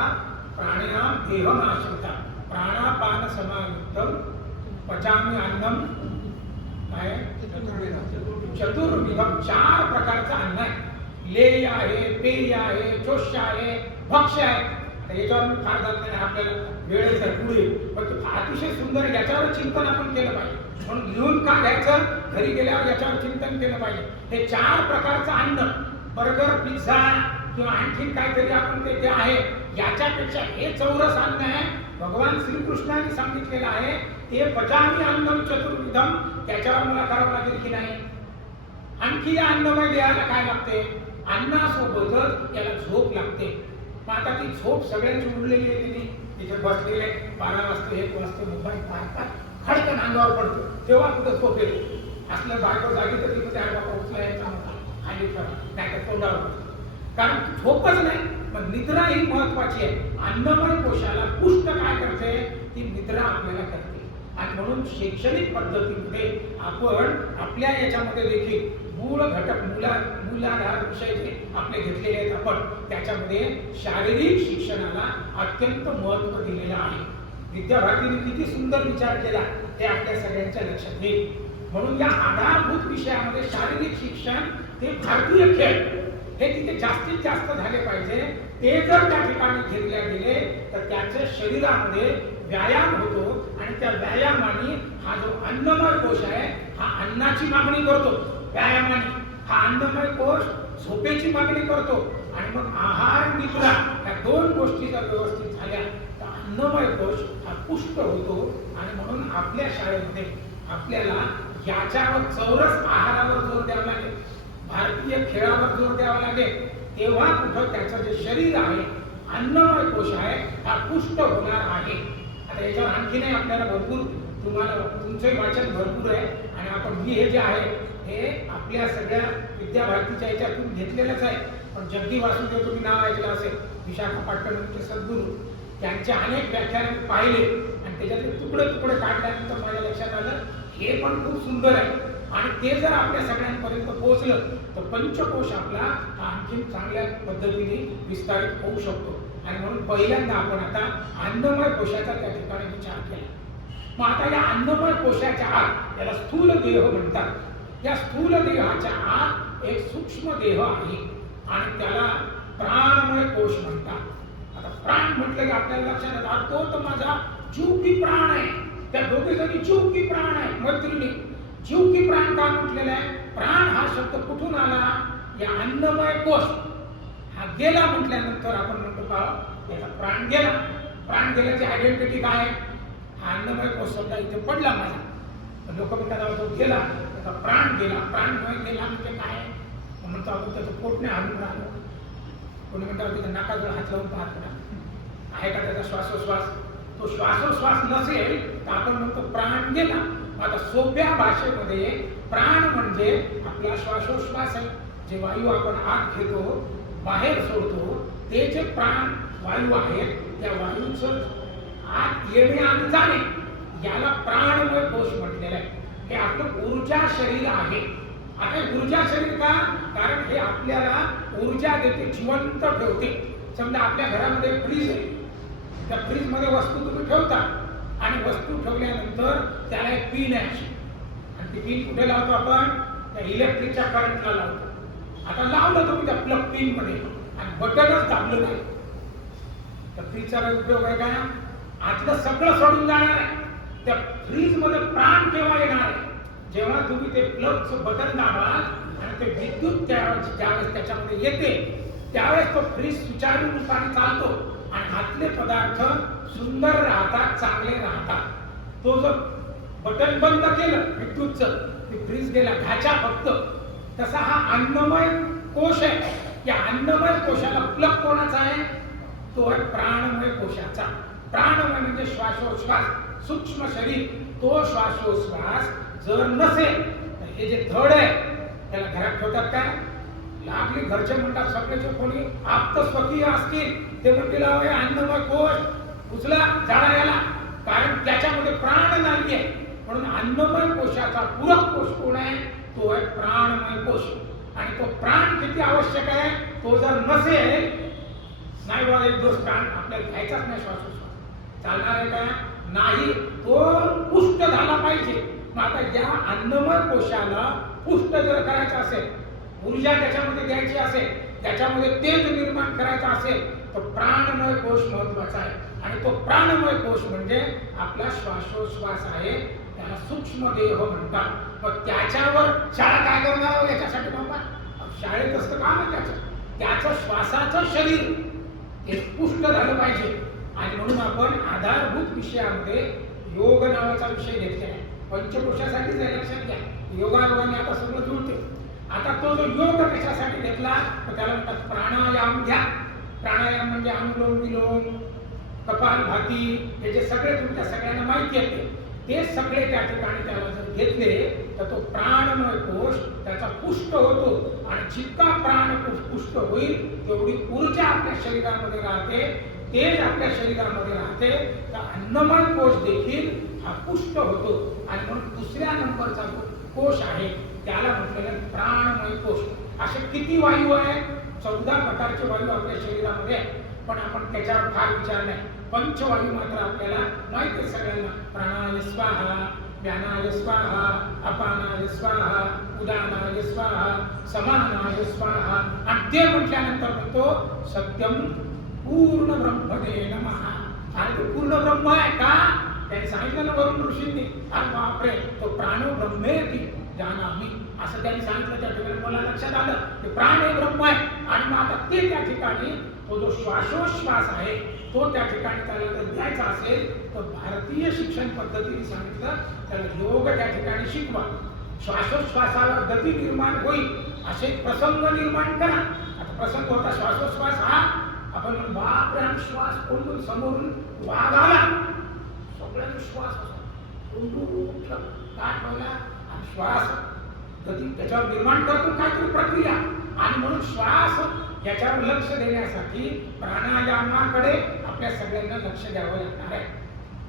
प्राणिनाम देहमाश्रिता प्राणापान समायुक्तम पचामी अन्नम काय चतुर्विधम. 4 प्रकारचं अन्न आहे. लेय आहे, पेय आहे, चोष्य आहे, भक्ष्य आहे. याच्यावर मी फार जात नाही, आपल्याला वेळ तर पुढे, पण ते अतिशय सुंदर. याच्यावर चिंतन आपण केलं पाहिजे. म्हणून लिहून का घ्यायचं, घरी गेल्यावर याच्यावर चिंतन केलं पाहिजे. हे 4 प्रकारचं अन्न, बर्गर, पिझ्झा किंवा आणखी काहीतरी आपण ते आहे, याच्यापेक्षा हे चौरस अन्न आहे. भगवान श्रीकृष्णाने सांगितलेलं आहे ते पचामी अन्नम चतुर्विधम. त्याच्यावर मला करावं लागेल की नाही? आणखी या अन्नमय देहाला काय लागते? अन्नासोबतच याला झोप लागते. मग आता ती झोप सगळ्यांची उडलेली आहे. तिथे बसलेले 12 वाजता 1 वाजता मोबाईल पाहतात, खडकन अंगावर पडतो, तेव्हा कुठं झोप येते. असलं बायको जागी तर तिथे त्या बाबा उचला यायचा होता खाली नाही तर तोंडावर, कारण झोपच नाही. पण निद्रा ही महत्वाची आहे. अन्नमय कोशाला पुष्ट काय करते? ती निद्रा आपल्याला करते. आणि म्हणून शैक्षणिक पद्धतीमध्ये आपण आपल्या याच्यामध्ये देखील मूळ घटक मूलाधार विषय जे आपले घेतलेले आहेत आपण, त्याच्यामध्ये शारीरिक शिक्षणाला अत्यंत महत्त्व दिलेलं आहे. विद्याभारतीने किती सुंदर विचार केला ते आपल्या सगळ्यांच्या लक्षात येईल. म्हणून या आधारभूत विषयामध्ये शारीरिक शिक्षण ते भारतीय खेळ हे तिथे जास्तीत जास्त झाले पाहिजे. ते जर त्या ठिकाणी घेतले गेले तर त्याच्या शरीरामध्ये व्यायाम होतो आणि त्या व्यायामाने हा जो अन्नमय कोश आहे हा अन्नाची मागणी करतो. व्यायामाने हा अन्नमय कोश झोपेची मागणी करतो. आणि मग आहार निद्रा या 2 गोष्टी जर व्यवस्थित झाल्या तर अन्नमय कोश हा पुष्ट होतो. आणि म्हणून आपल्या शाळेमध्ये आपल्याला याच्यावर चौरस आहारावर जोर द्यावा लागेल, भारतीय खेळावर जोर द्यावा लागेल. तेव्हा कुठं त्याचं जे शरीर आहे अन्नमय कोश आहे हा पुष्ट होणार आहे. आता याच्यावर आणखी नाही, आपल्याला भरपूर तुम्हाला तुमचंही वाचन भरपूर आहे. आणि आपण मी हे जे आहे हे आपल्या सगळ्या विद्याभारतीच्या याच्यातून घेतलेलंच आहे. पण जगदी वासुदेव तुम्ही नाव ऐकलं असेल, विशाखापट्टणमचे सद्गुरू, त्यांचे अनेक व्याख्यान पाहिले आणि त्याच्यातले तुकडे तुकडे काढल्यानंतर माझ्या लक्षात आलं हे पण खूप सुंदर आहे. आणि ते जर आपल्या सगळ्यांपर्यंत पोहोचलं तर पंचकोश आपला हा आणखी चांगल्या पद्धतीने विस्तारित होऊ शकतो. आणि म्हणून पहिल्यांदा आपण आता अन्नमय कोशाचा त्या ठिकाणी विचार केला. मग आता या अन्नमय कोशाच्या आत, याला स्थूल देह म्हणतात, या स्थूल देहाच्या आत एक सूक्ष्म देह आहे आणि त्याला प्राणमय कोश म्हणतात. आता प्राण म्हटलं की आपल्याला लक्षात येतं तो तर माझा जीव की प्राण आहे. त्या दोघे जणी जीव की प्राण आहे. मैत्रिणी जीव की प्राण का म्हटलेला आहे? प्राण हा शब्द कुठून आला? या अन्नमय कोश हा गेला म्हटल्यानंतर आपण म्हणतो का याचा प्राण गेला. प्राण गेल्याची आयडेंटिटी काय आहे? हा अन्नमय कोश शब्द इथे पडला माझा. लोक म्हणतात तो गेला, त्याचा प्राण गेला. प्राणमय गेला म्हणजे काय? म्हणतो आपण त्याचं पोट नाही हलून राहिलं. कोणी म्हणतात तिथे नाकाजवळ हात लावून पाहत आहे का त्याचा श्वासोश्वास? तो श्वासोश्वास नसेल तर आपण म्हणतो प्राण गेला. आता सोप्या भाषेमध्ये प्राण म्हणजे आपला श्वासोश्वास आहे. जे वायू आपण आत घेतो बाहेर सोडतो ते जे प्राण वायू आहेत त्या वायूचं आत येणे आणि जाणे याला प्राणमय कोश म्हटलेलं आहे. हे आपलं ऊर्जा शरीर आहे. आता ऊर्जा शरीर का? कारण हे आपल्याला ऊर्जा देते, जिवंत ठेवते. समजा आपल्या घरामध्ये फ्रीज आहे, त्या फ्रीज मध्ये वस्तू तुम्ही ठेवता आणि वस्तू ठेवल्यानंतर त्याला एक पिन आहे आणि ती पिन कुठे लावतो आपण? त्या इलेक्ट्रिकच्या करंटला लावतो. आता लावलं तुम्ही त्या प्लग पिन मध्ये आणि बटनच दाबलं नाही तर फ्रीजचा काही उपयोग आहे का? आतलं सगळं सोडून जाणार आहे. त्या फ्रीज मध्ये प्राण केव्हा येणार आहे? जेव्हा तुम्ही ते प्लगचं बटन दाबाल आणि ते विद्युत ज्यावेळेस त्याच्यामध्ये येते त्यावेळेस तो फ्रीज सुचारू रूपाने चालतो आणि आतले पदार्थ सुंदर राहतात, चांगले राहतात. तो जर बटन बंद केलं विद्युतचं ते फ्रीज गेला ढाचा फक्त. तसा हा अन्नमय कोश आहे. या अन्नमय कोशाला प्लग कोणाचा आहे? तो आहे प्राणमय कोशाचा. प्राणमय म्हणजे श्वासोश्वास, सूक्ष्म शरीर. तो श्वासोश्वास जर नसेल तर हे जे धड आहे त्याला घरात ठेवतात काय? लागली घरचे म्हणतात सगळे जे कोणी आप्त स्वकीय असतील ते म्हणतील अन्नमय कोश उचला जाळा याला कारण त्याच्यामध्ये प्राण नाही आहे. म्हणून अन्नमय कोशाचा पूरक कोश कोण आहे? तो आहे प्राणमय कोश. आणि तो प्राण किती आवश्यक आहे? तो जर नसेल, नाही बाबा एक दिवस प्राण आपल्याला घ्यायचाच नाही, श्वासोश्वास चालणार आहे का? नाही. तो पुष्ट झाला पाहिजे. मग आता या अन्नमय कोशाला पुष्ट जर करायचं असेल, ऊर्जा त्याच्यामध्ये द्यायची असेल, त्याच्यामध्ये तेज निर्माण करायचं असेल, तर प्राणमय कोश महत्वाचा आहे. आणि तो प्राणमय कोश म्हणजे आपला श्वासोश्वास आहे, त्याला सूक्ष्म देह म्हणतात. मग त्याच्यावर शाळा काय करणार याच्यासाठी बाबा? शाळेत असतं काम आहे त्याचं श्वासाचं शरीर हे पुष्ट झालं पाहिजे. आणि म्हणून आपण आधारभूत विषयामध्ये योग नावाचा विषय घेतला आहे. पंचकोशासाठीच आहे, लक्षात घ्या. योगायोगाने आता सगळं जुळते. आता तो जो योग कशासाठी घेतला, तर त्याला म्हणतात प्राणायाम घ्या. प्राणायाम म्हणजे अनुलोम विलोम, कपालभाती, हे जे सगळे तुमच्या सगळ्यांना माहिती आहे, ते सगळे त्या ठिकाणी त्याला जर घेतले तर तो प्राणमय कोश त्याचा पुष्ट होतो. आणि जितका प्राण पुष्ट होईल तेवढी ऊर्जा आपल्या शरीरामध्ये राहते, तेज आपल्या शरीरामध्ये राहते. तर अन्नमय कोश देखील हा पुष्ट होतो. आणि म्हणून दुसऱ्या नंबरचा जो कोश आहे त्याला म्हटलेलं प्राणमय कोश. असे किती वायू आहे? 14 प्रकारचे वायू आपल्या शरीरामध्ये आहे, पण आपण त्याच्यावर फार विचार नाही. पंचवायू मात्र आपल्याला माहिती आहे सगळ्यांना. प्राणाय स्वाहा, व्यानाय स्वाहा, अपानाय स्वाहा, उदानाय स्वाहा, समानाय स्वाहा. आणि ते म्हटल्यानंतर म्हणतो सत्यम पूर्ण ब्रह्मणे नमः. आणि तो पूर्ण ब्रह्म आहे का? त्यांनी सांगितलं ना वरुण ऋषींनी, अरे बापरे, तो प्राण ब्रह्मेति जानामि असं त्यांनी सांगितलं. त्या ठिकाणी मला लक्षात आलं की प्राण हे ब्रह्म आहे. आणि मग आता ते त्या ठिकाणी तो जो श्वासोश्वास आहे तो त्या ठिकाणी त्याला जर द्यायचा असेल तर भारतीय शिक्षण पद्धतीने सांगितलं त्याला योग त्या ठिकाणी शिकवा. श्वासोश्वासाला गती निर्माण होईल असे प्रसंग निर्माण करा. आता प्रसंग होता श्वासोश्वास हा, आपण बापरे श्वास कोंडून समोरून वाघ आला, सगळ्यांनी श्वास काय ठेवला आणि श्वास गती त्याच्यावर निर्माण करतो काहीतरी प्रक्रिया. आणि म्हणून श्वास याच्यावर लक्ष देण्यासाठी प्राणायामाकडे आपल्या सगळ्यांना लक्ष द्यावं लागणार आहे.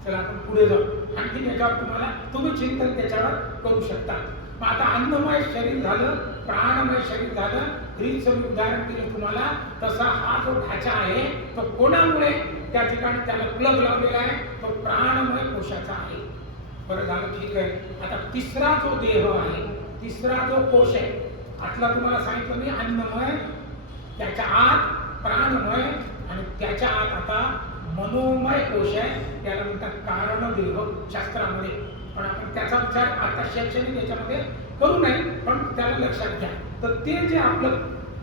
चला आपण पुढे जाऊ. आणखी याच्यावर तुम्ही चिंतन त्याच्यावर करू शकता. मग आता अन्नमय शरीर झालं, प्राणमय शरीर झालं. ग्रीकचं मी उदाहरण दिलं तुम्हाला. तसा हा जो ढाचा आहे तो कोणामुळे त्या ठिकाणी त्याला प्लग लावलेला आहे? तो प्राणमय कोशाचा आहे. बरं झालं, ठीक आहे. आता तिसरा जो देह आहे, तिसरा जो कोश आहे, आतला तुम्हाला सांगितलं मी अन्नमय, त्याच्या आत प्राणमय आणि त्याच्या आत आता मनोमय कोश आहे. त्याला म्हणतात कारणदेह शास्त्रामध्ये. पण आपण त्याचा विचार आता शैक्षणिक याच्यामध्ये करू नये, पण त्याला लक्षात घ्या. तर ते जे आपलं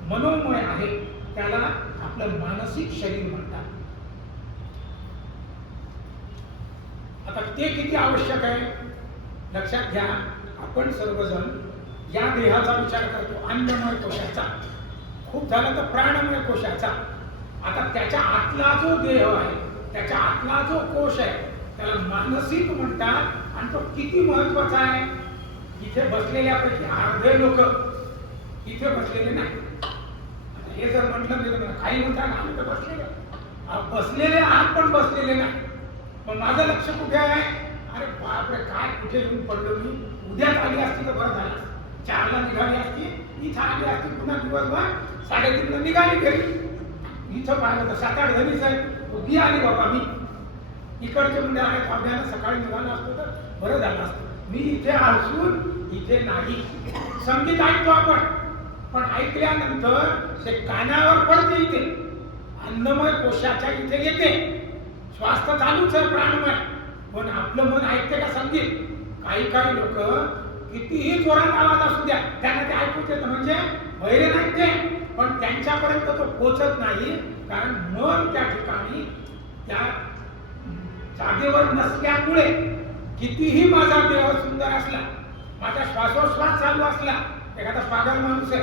मनोमय आहे त्याला आपलं मानसिक शरीर म्हणतात. आता ते किती आवश्यक आहे लक्षात घ्या. आपण सर्वजण या देहाचा विचार करतो, अन्नमय कोशाचा. खूप झालं तर प्राणमय कोशाचा. आता त्याच्या आतला जो देह आहे, त्याच्या आतला जो कोश आहे त्याला मानसिक म्हणतात. आणि तो किती महत्वाचा आहे? इथे बसलेल्यापैकी अर्धे लोक इथे बसलेले नाही. हे जर म्हटलं मी काही म्हणतात आम्ही तर बसलेले आहात पण बसलेले नाही. मग माझं लक्ष कुठे आहे? अरे बापरे, काय कुठे येऊन पडलो मी. उद्याच आली असती तर बरं झालं. 4ला निघाली असती, इथं आली असती, पुन्हा दिवसभर 3:30ला निघाली घरी. इथं पाहिलं तर 7-8 जणीच आहे. उभी आली बाबा मी. इकडचे म्हणजे आहे फावड्यानं सकाळी निघालं असतं तर बरं झालं असतं. मी इथे असून इथे नाही. संगीत ऐकतो आपण, पण ऐकल्यानंतर ते कानावर पडते. इथे अन्नमय कोशाच्या इथे येते. श्वास तर चालूच आहे प्राणमय, पण आपलं मन ऐकते का संगीत? काही लोक कितीही जोरात आवाज असू द्या त्यांना ते ऐकूच येतं. म्हणजे बहिरे नाही ते, पण त्यांच्यापर्यंत तो पोचत नाही. कारण मन त्या ठिकाणी त्या जागेवर नसल्यामुळे कितीही माझा देह सुंदर असला, माझा श्वासोश्वास चालू असला, एखादा पागल माणूस आहे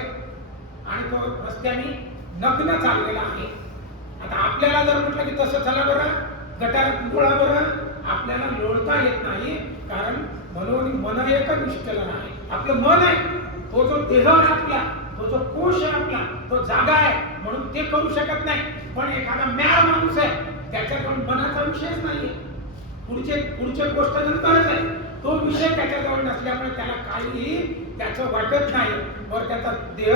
आणि तो रस्त्याने नग्न चाललेला आहे. आता आपल्याला जर म्हटलं की तसं चला बरं, गटारात गोळा बरं, आपल्याला लोळता येत नाही. कारण मन एक निश्चलन आहे. आपलं मन आहे, तो जो देह आहे आपला, तो जो कोश आहे आपला, तो जागा आहे, म्हणून ते करू शकत नाही. पण एखादा म्याळ माणूस आहे, त्याच्याकडून मनाचा विषयच नाहीये. पुढचे गोष्ट नंतरच आहे. तो विषय त्याच्याजवळ नसल्यामुळे त्याला काहीही त्याचं वाटत नाही. वर त्याचा देह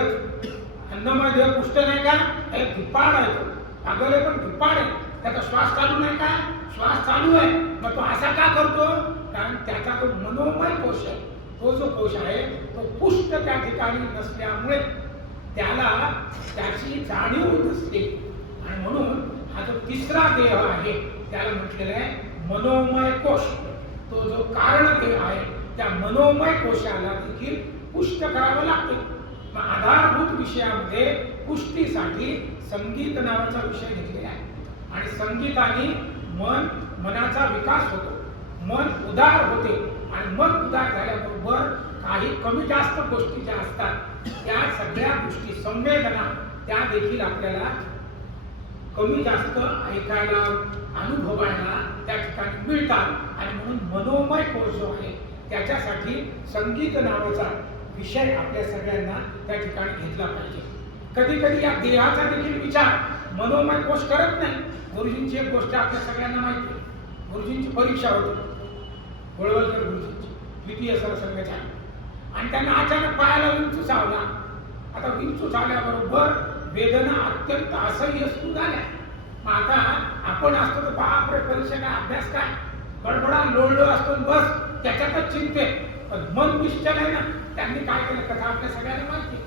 अन्नमय देह पुष्ट नाही का, हे धिप्पाड आहे. तो पागल आहे पण धिप्पाड आहे. त्याचा श्वास चालू नाही का, श्वास चालू आहे. मग तो असा का करतो? कारण त्याचा तो मनोमय कोश आहे. तो जो कोश आहे तो पुष्ट त्या ठिकाणी नसल्यामुळे त्याला त्याची जाणीव नसते. आणि म्हणून हा जो तिसरा देह आहे त्याला म्हटलेलं आहे मनोमय कोश. तो जो कारण देह आहे त्या मनोमय कोशाला देखील पुष्ट करावं लागतं. मग आधारभूत विषयामध्ये पुष्टीसाठी संगीत नावाचा विषय घेतलेला आहे. आणि संगीताने मनाचा विकास होतो, मन उदार होते. आणि मन उदार झाल्याबरोबर काही कमी जास्त गोष्टी ज्या असतात त्या सगळ्या गोष्टी संवेदना त्या देखील आपल्याला कमी जास्त ऐकायला अनुभवायला त्या ठिकाणी मिळतात. आणि म्हणून मनोमय कोश जो आहे त्याच्यासाठी संगीत नावाचा विषय आपल्या सगळ्यांना त्या ठिकाणी घेतला पाहिजे. कधी कधी या देहाचा देखील विचार मनोमय कोश करत नाही. गुरुजींची एक गोष्ट आपल्या सगळ्यांना माहिती आहे. गुरुजींची परीक्षा होती, गोळवलकर गुरुजींची, द्वितीय सरसंघाच्या. आणि त्यांना अचानक पायाला विंचू चावला. आता विंचू चावल्याबरोबर वेदना अत्यंत असह्य सुरू झाल्या. मग आता आपण असतो तर बापरे परीक्षा काय, अभ्यास काय, गडबडा लोळलो असतो बस त्याच्यातच चिंते. पण मन निश्चल आहे ना. त्यांनी काय केलं कथा आपल्या सगळ्यांना माहिती.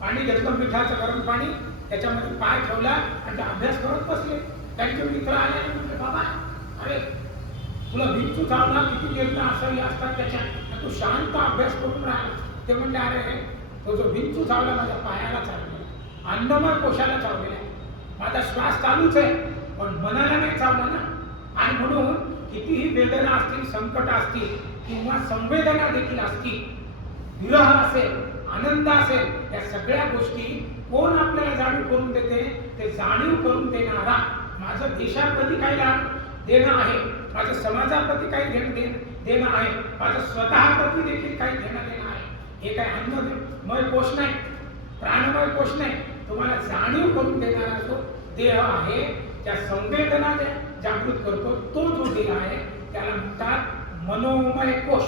पाणी घेतलं, मिठाचं गरम पाणी, त्याच्यामध्ये पाय ठेवला आणि अभ्यास करत बसले. त्यांचे मित्र आले आणि म्हटले बाबा अरे तुला विंचू चावला, किती वेदना असह्य असतात त्याच्यात, तू शांत अभ्यास करून राहिला. ते म्हणले अरे तो जो विंचू चावला माझ्या पायाला चावलेला, अन्नमय कोशाला चावलेला आहे. माझा श्वास चालूच आहे पण मनाला नाही चावला ना. आणि म्हणून कितीही वेदना असतील, संकट असतील किंवा संवेदना देखील असतील, विरह असेल, आनंद असेल, या सगळ्या गोष्टी कोण आपल्याला जाणीव करून देते? ते जाणीव करून देणारा माझं देशाप्रती काही देणं आहे, माझं समाजाप्रती काही देणं आहे, माझं स्वतःप्रती देखील काही देणं देणं आहे. हे काय अन्नमय कोश नाही, प्राणमय कोश नाही. तुम्हाला जाणीव करून देणारा जो देह आहे, त्या संवेदना जागृत करतो, तो जो देह आहे त्याला म्हणतात मनोमय कोश.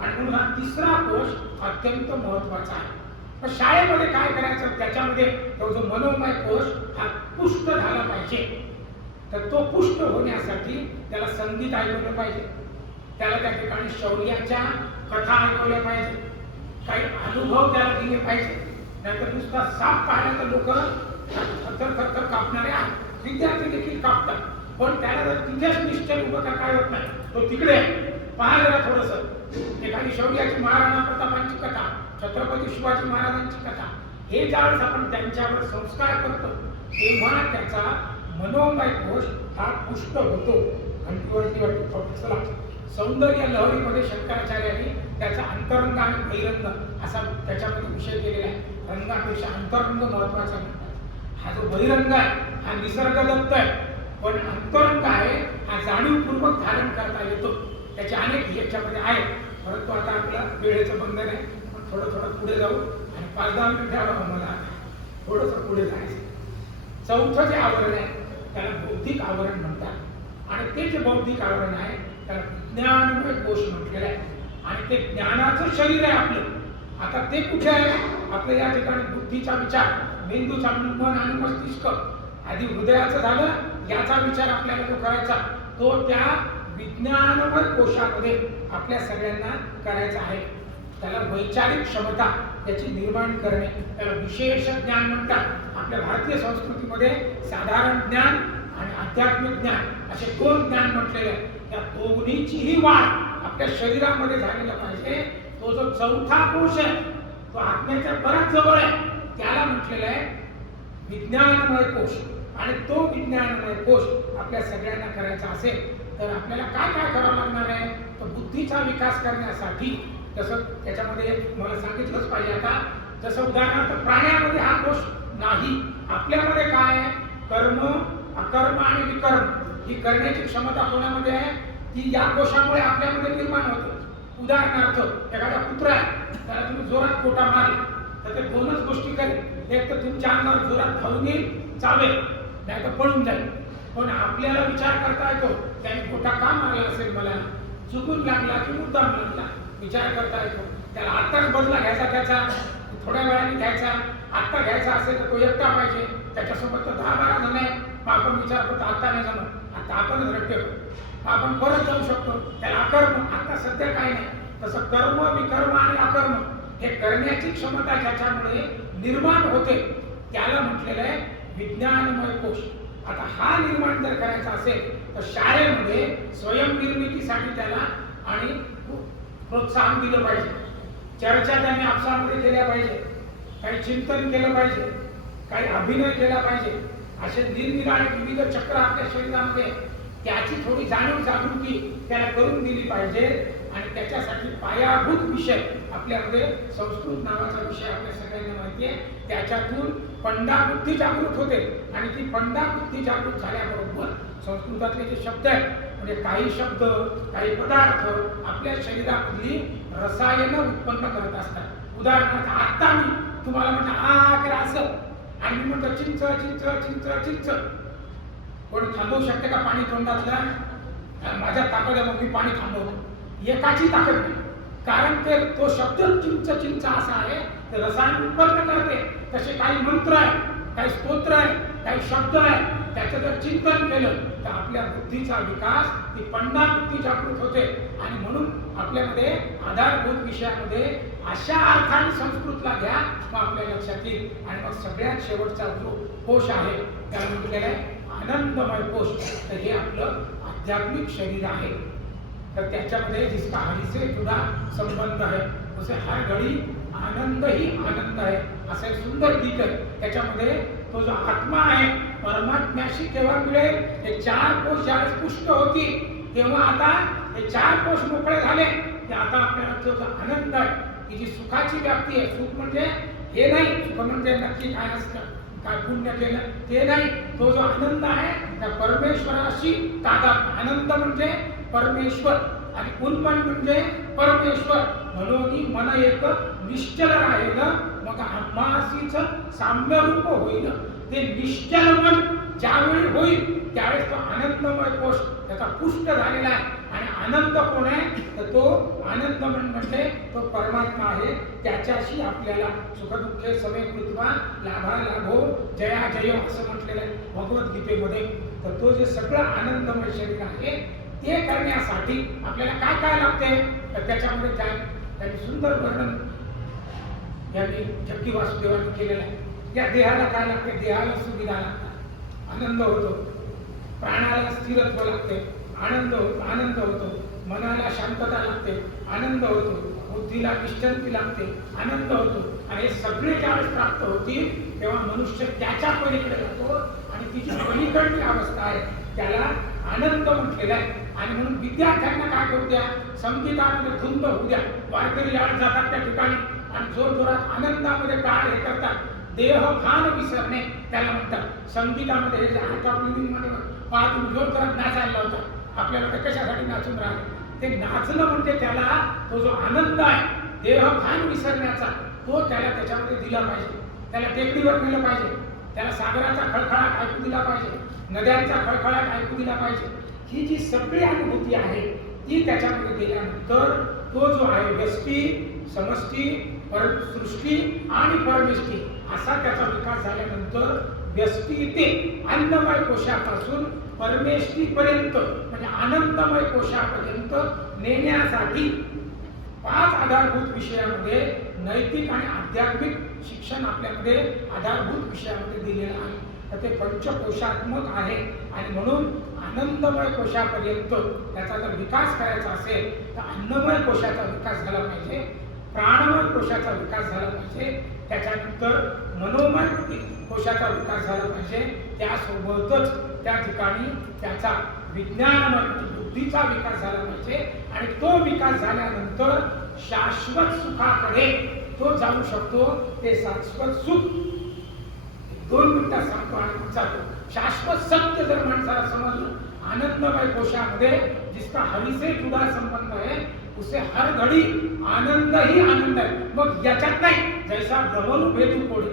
आणि म्हणून हा तिसरा कोश अत्यंत महत्वाचा आहे. पण शाळेमध्ये काय करायचं, त्याच्यामध्ये तो जो मनोमय कोश हा पुष्ट झाला पाहिजे. तर तो पुष्ट होण्यासाठी त्याला संगीत ऐकवलं पाहिजे, त्याला त्या ठिकाणी शौर्याच्या कथा ऐकवल्या पाहिजे, काही अनुभव त्याला दिले पाहिजे. नाहीतर नुसता साप पाहिला तर लोक थरथर कापणारे आहेत. विद्यार्थी देखील कापतात. पण त्याला जर तिथेच निश्चय उभं का काय होत नाही, तो तिकडे पाहा जरा थोडंसं. एखादी शौर्याची, महाराणा प्रतापांची कथा, छत्रपती शिवाजी महाराजांची कथा, हे ज्यावेळेस आपण त्यांच्यावर संस्कार करतो तेव्हा त्याचा मनोमय कोश हा पुष्ट होतो. घंटीवरती वाटतो. चला, सौंदर्य लहरीमध्ये शंकराचार्यांनी त्याचा अंतरंग आणि बहिरंग असा त्याच्यामध्ये विषय केलेला आहे. रंगापेक्षा अंतरंग महत्वाचा म्हणतात. हा जो बहिरंग आहे हा निसर्गदत्त आहे, पण अंतरंग आहे हा जाणीवपूर्वक धारण करता येतो. त्याचे अनेक याच्यामध्ये आहेत. परंतु आता आपला वेळेचं बंधन आहे. पण थोडं पुढे जाऊ आणि 5-10 मिनिट मला थोडंसं पुढे जायचं. चौथं जे आवरण आहे त्याला बौद्धिक आवरण म्हणतात. आणि ते जे बौद्धिक आवरण आहे त्याला ज्ञानमय कोश म्हटलेलं आहे. आणि ते ज्ञानाचं शरीर आहे आपलं. आता ते कुठे आहे? आपल्या या ठिकाणी बुद्धीचा विचार, मेंदूचा, मन आणि मस्तिष्क, आधी हृदयाचं झालं, याचा विचार आपल्याला जो करायचा तो त्या विज्ञानमय कोशामध्ये आपल्या सगळ्यांना करायचा आहे. त्याला वैचारिक क्षमता त्याची निर्माण करणे, त्याला विशेष ज्ञान म्हणतात. आपल्या भारतीय संस्कृतीमध्ये साधारण ज्ञान आणि आध्यात्मिक ज्ञान असे 2 ज्ञान म्हटलेले आहेत. त्या दोन्हीचीही वाढ आपल्या शरीरामध्ये झालेला पाहिजे. तो जो चौथा कोश आहे तो आत्म्याच्या बराच जवळ आहे, त्याला म्हटलेलं आहे विज्ञानमय कोश. आणि तो विज्ञानमय कोश आपल्या सगळ्यांना करायचा असेल तर आपल्याला काय काय करावं लागणार आहे? तर बुद्धीचा विकास करण्यासाठी तसं त्याच्यामध्ये मला सांगितलंच पाहिजे. आता जसं उदाहरणार्थ प्राण्यामध्ये हा कोश नाही, आपल्यामध्ये काय आहे? कर्म, अकर्म आणि विकर्म ही करण्याची क्षमता कोणामध्ये आहे? ती या कोशामुळे आपल्यामध्ये निर्माण होते. उदाहरणार्थ एखादा कुत्रा आहे, त्याला तुम्ही जोरात कोटा मारला तर ते 2च गोष्टी करेल. एक तर तुमच्या अंगावर जोरात धावून येईल, चावेल, नाही तर पळून जाईल. पण आपल्याला विचार करता येतो त्याने खोटा का मारला असेल, मला चुकून लागला की मुद्दाम लागला, विचार करता येतो. त्याला आत्ताच बदला घ्यायचा, थोड्या वेळाने घ्यायचा, आत्ता घ्यायचा असेल तर तो एकटा पाहिजे, त्याच्यासोबत तर 10-12 जण आहे. मग आपण विचार करतो आता नाही जमत, आता आपणच रट्टे होतो, आपण परत जाऊ शकतो. त्याला अकर्म, आता सध्या काही नाही. तसं कर्म, विकर्म आणि अकर्म हे करण्याची क्षमता ज्याच्यामुळे निर्माण होते त्याला म्हटलेलं आहे विज्ञानमय कोश. आता हा निर्माण जर करायचा असेल तर शाळेमध्ये स्वयंनिर्मितीसाठी त्याला आणि प्रोत्साहन दिलं पाहिजे. चर्चा त्यांनी आपसामध्ये केल्या पाहिजे, काही चिंतन केलं पाहिजे, काही अभिनय केला पाहिजे. असे निरनिराळे विविध चक्र आपल्या शरीरामध्ये त्याची थोडी जाणीव जागृती त्याला करून दिली पाहिजे. आणि त्याच्यासाठी पायाभूत विषय आपल्यामध्ये संस्कृत नावाचा विषय आपल्या सगळ्यांना माहिती आहे. त्याच्यातून पंडा बुद्धी जागृत होते आणि ती पंडा बुद्धी जागृत झाल्याबरोबर संस्कृतातले जे शब्द आहेत, म्हणजे काही शब्द, काही पदार्थ आपल्या शरीरामधली रसायनं उत्पन्न करत असतात. उदाहरणार्थ आता मी तुम्हाला म्हणतो आ करा असं, आणि मी म्हणतो चिंच चिंच चिंच चिंच, कोणी थांबवू शकते का पाणी तोंडातलं? माझ्या ताकद आहे मग मी पाणी थांबवतो. एकाची ताकद नाही, कारण ते तो शब्द चिंच चिंच असा आहे, ते रसायन उत्पन्न करते. तसे काही मंत्र आहे, काही स्तोत्र आहे, काही शब्द आहे, त्याचं जर चिंतन केलं तर आपल्या बुद्धीचा विकास, ती पंडा बुद्धी जागृत होते. आणि म्हणून आपल्यामध्ये आधारभूत विषयामध्ये अशा अर्थाने संस्कृतला घ्या, मग आपल्या लक्षात येईल. आणि मग सगळ्यात शेवटचा जो कोश आहे त्याला म्हटलेला आहे आनंदमय कोश. तर हे आपलं आध्यात्मिक शरीर आहे. तर त्याच्यामध्ये जिसका हरि से जुड़ा संबंध है उसे हर घड़ी आनंद ही आनंद है, असं एक सुंदर गीत आहे. त्याच्यामध्ये तो जो आत्मा आहे परमात्म्याशी केव्हा मिळेल, हे 4 कोश ज्यावेळेस पुष्ट होती तेव्हा आता हे 4 कोश मोकळे झाले की आता आपल्याला तो जो आनंद आहे, की जी सुखाची व्याप्ती आहे, सुख म्हणजे हे नाही, सुख म्हणजे नक्की काय असतं, काय पुण्य केलं ते नाही, तो जो आनंद आहे त्या परमेश्वराशी तादात्म्य. आनंद म्हणजे परमेश्वर आणि उन्मन म्हणजे परमेश्वर. म्हणून मन एक निश्चल राहील, मग आम्हासीच साम्य रूप होईल. ते निश्चल मन ज्यावेळी होईल त्यावेळेस तो आनंदमय कोश त्याचा पुष्ट झालेला आहे. आणि आनंद कोण आहे तर तो आनंद म्हणजे तो परमात्मा आहे. त्याच्याशी आपल्याला सुखदुःखे समे कृत्वा लाभा लाभो जया जय असं म्हटलेलं आहे भगवद्गीतेमध्ये. तर तो जे सगळं आनंदमय शरीर आहे ते करण्यासाठी आपल्याला काय काय लागते तर त्याच्यामध्ये त्यांनी सुंदर वर्णन यांनी जग्गी वासुदेवांनी केलेलं आहे. या देहाला काय लागते, देहाला सुविधा लागतात, आनंद होतो. प्राणाला स्थिरत्व लागते, आनंद होतो. मनाला शांतता लागते, आनंद होतो. बुद्धीला निश्चलती लागते, आनंद होतो. आणि हे सगळे ज्यावेळेस प्राप्त होतील तेव्हा मनुष्य त्याच्या पलीकडे जातो आणि तिची पलीकडची अवस्था आहे त्याला आनंद म्हटलेला आहे. आणि म्हणून विद्यार्थ्यांना काय करू द्या, संगीतामध्ये धुंद होऊ द्या. वारकरी लाट जातात त्या ठिकाणी आणि जोरजोरात आनंदामध्ये काळ हे करतात. देहभान विसरणे त्याला म्हणतात. संगीतामध्ये हे जे आर्ट ऑफ लिव्हिंग मध्ये तुम्ही जोरजोरात नाचायला लावतात, आपल्याला ते कशासाठी नाचून राहिले, ते नाचणं म्हणजे त्याला तो जो आनंद आहे देहभान विसरण्याचा तो त्याला त्याच्यामध्ये दिला पाहिजे. त्याला टेकडीवर नेलं पाहिजे, त्याला सागराचा खळखळाट ऐकू दिला पाहिजे, नद्यांचा खळखळाट ऐकू दिला पाहिजे. ही जी सगळी अनुभूती आहे ती त्याच्यामध्ये गेल्यानंतर तो जो आहे व्यष्टी, समष्टी, सृष्टी आणि परमेष्टी असा त्याचा विकास झाल्यानंतर व्यष्टी ते अन्नमय कोशापासून परमेष्टीपर्यंत म्हणजे आनंदमय कोशापर्यंत नेण्यासाठी 5 आधारभूत विषयामध्ये नैतिक आणि आध्यात्मिक शिक्षण आपल्यामध्ये आधारभूत विषयामध्ये दिलेलं आहे. तर ते पंचकोशात्मक आहे. आणि म्हणून आनंदमय कोशापर्यंत त्याचा जर विकास करायचा असेल तर अन्नमय कोशाचा विकास झाला पाहिजे, प्राणमय कोशाचा विकास झाला पाहिजे, त्याच्यानंतर मनोमय कोशाचा विकास झाला पाहिजे. त्यासोबतच त्या ठिकाणी त्याचा विज्ञानमय बुद्धीचा विकास झाला पाहिजे. आणि तो विकास झाल्यानंतर शाश्वत सुखाकडे तो जाऊ शकतो. ते शाश्वत सुख 2 मिनिटात सांगतो आणि जातो. शाश्वत सत्य जर माणसाला समजलं, आनंदमय कोशामध्ये जिसका हरि से जुड़ा संबंध है उसे हर घड़ी आनंद ही आनंद है. मग याच्यात नाही जैसा भ्रमरू भेदू कोडे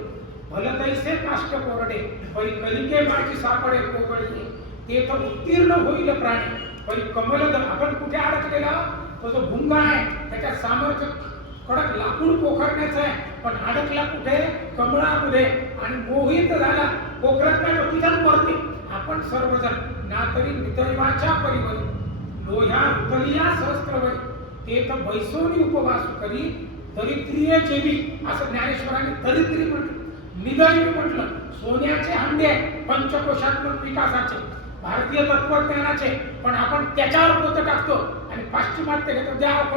भल तैसे काष्ट कोरडे परी कलिके माझी सापडे कोगळी ते तर उत्तीर्ण होईल प्राणी. पण कमल आपण कुठे अडकलेला, तो जो भुंगा आहे त्याच्या सामर्थ्य कडक लाकूड पोखरण्याचं आहे, पण अडकला कुठे, कमळामध्ये, आणि मोहित झाला पोखरत तिथं मरते. आपण सर्वजण ना तरी निदैवाच्या परिवरी लोह्या उतलिया सहस्त्रवय ते तर बैसोनी उपवास करी दरिद्रीय जेवी, असं ज्ञानेश्वरांनी दरिद्री म्हटलं, निदैवी म्हटलं. सोन्याचे हंडे पंचकोशात्मक विकासाचे, भारतीय तत्वज्ञानाचे, पण आपण त्याच्यावर पोत टाकतो आणि पाश्चिमात्य घेतो. द्यावं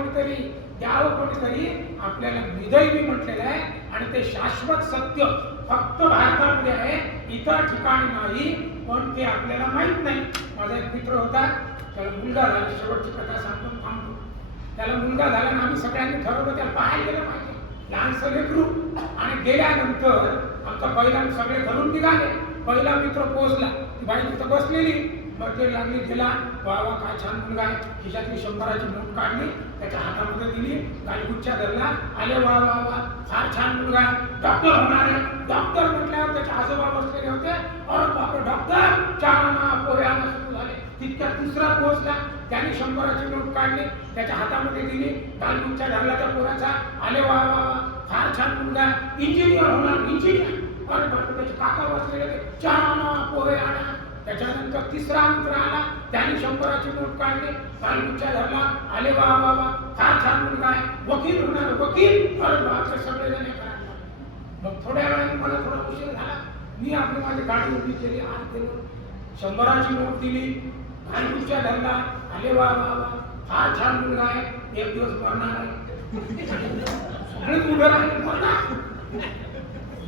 कोणीतरी आपल्याला निदैवी म्हटलेलं आहे. आणि ते शाश्वत सत्य फक्त भारतामध्ये आहे, इतर ठिकाणी नाही, पण ते आपल्याला माहित नाही. माझा एक मित्र होता, त्याला मुलगा झाला, शेवटची कथा सांगतो थांबतो. त्याला मुलगा झाला आणि आम्ही सगळ्यांनी ठरवलं त्याला बाहेर गेलं पाहिजे, लहानसं लेकरू. आणि गेल्यानंतर आमचा पहिला सगळे घरून निघाले. पहिला मित्र पोहोचला, ती बाई तिथं बसलेली, मग ते लागली तिला, वा वा काय छान मुलगा आहे. खिशातली 100ची नोट काढली, त्याच्या हातामध्ये दिली, गालगुच्च्या धरला, आले वा वा वा फार छान मुलगा आहे, डॉक्टर होणार आहे. डॉक्टर म्हटल्यावर त्याचे आजोबा बसलेले होते. अरे बापरे डॉक्टर, चहा पोह्यानं सुरू झाले. तितक्यात दुसरा पोहोचला, त्याने 100ची नोट काढली, त्याच्या हातामध्ये दिली, गालगुच्च्या धरला त्या पोराचा, आले वा वा वा फार छान मुलगा आहे, इंजिनियर होणार, इंजिनियर. अरे बापरे त्याचे काका बसलेले होते, चहा पोहे आणा. त्याच्यानंतर तिसरा मित्र आला, त्याने 100ची नोट काढली, गालगुच्च्या धरला, आले वा वा वा फार छान मुलगा आहे, वकील होणार, वकील. अरे बापरे सगळेजण करायला. मग थोड्या वेळाने मला थोडा उशीर झाला, मी आपली माझी गाडी उभी केली, आत गेलो, 100ची नोट दिली, गालगुच्च्या धरला, आले वा वा वा फार छान मुलगा आहे, एक दिवस मरणार आहे. सगळेच उभे राहिले, मरणार.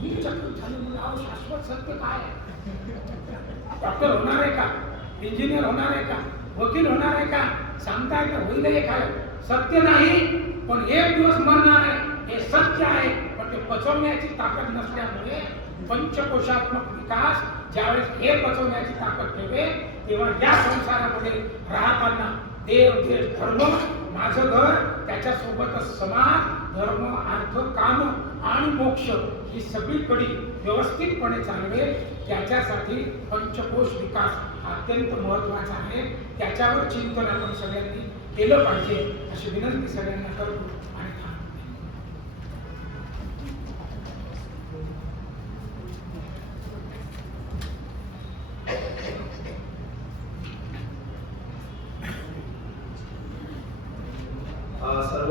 मी चक्कर झालं, मला शाश्वत सत्य काय आहे? डॉक्टर होणार आहे का, इंजिनियर होणार आहे का, वकील होणार आहे का, सांगता येतं होईल एखादं. सत्य नाही, पण एक दिवस मरणार आहे हे सत्य आहे. पण ते पचवण्याची ताकद नसल्यामुळे पंचकोशात्मक विकास ज्यावेळेस हे पचवण्याची ताकद ठेवे, तेव्हा या संसारामध्ये राहताना देव देश धर्म, माझं घर, त्याच्यासोबतच समाज, धर्म, अर्थ, काम आणि मोक्ष ही सगळी कडी व्यवस्थितपणे चालवेल. त्याच्यासाठी पंचकोश विकास अत्यंत महत्त्वाचा आहे. त्याच्यावर चिंतन आपण सगळ्यांनी केलं पाहिजे अशी विनंती सगळ्यांना करतो.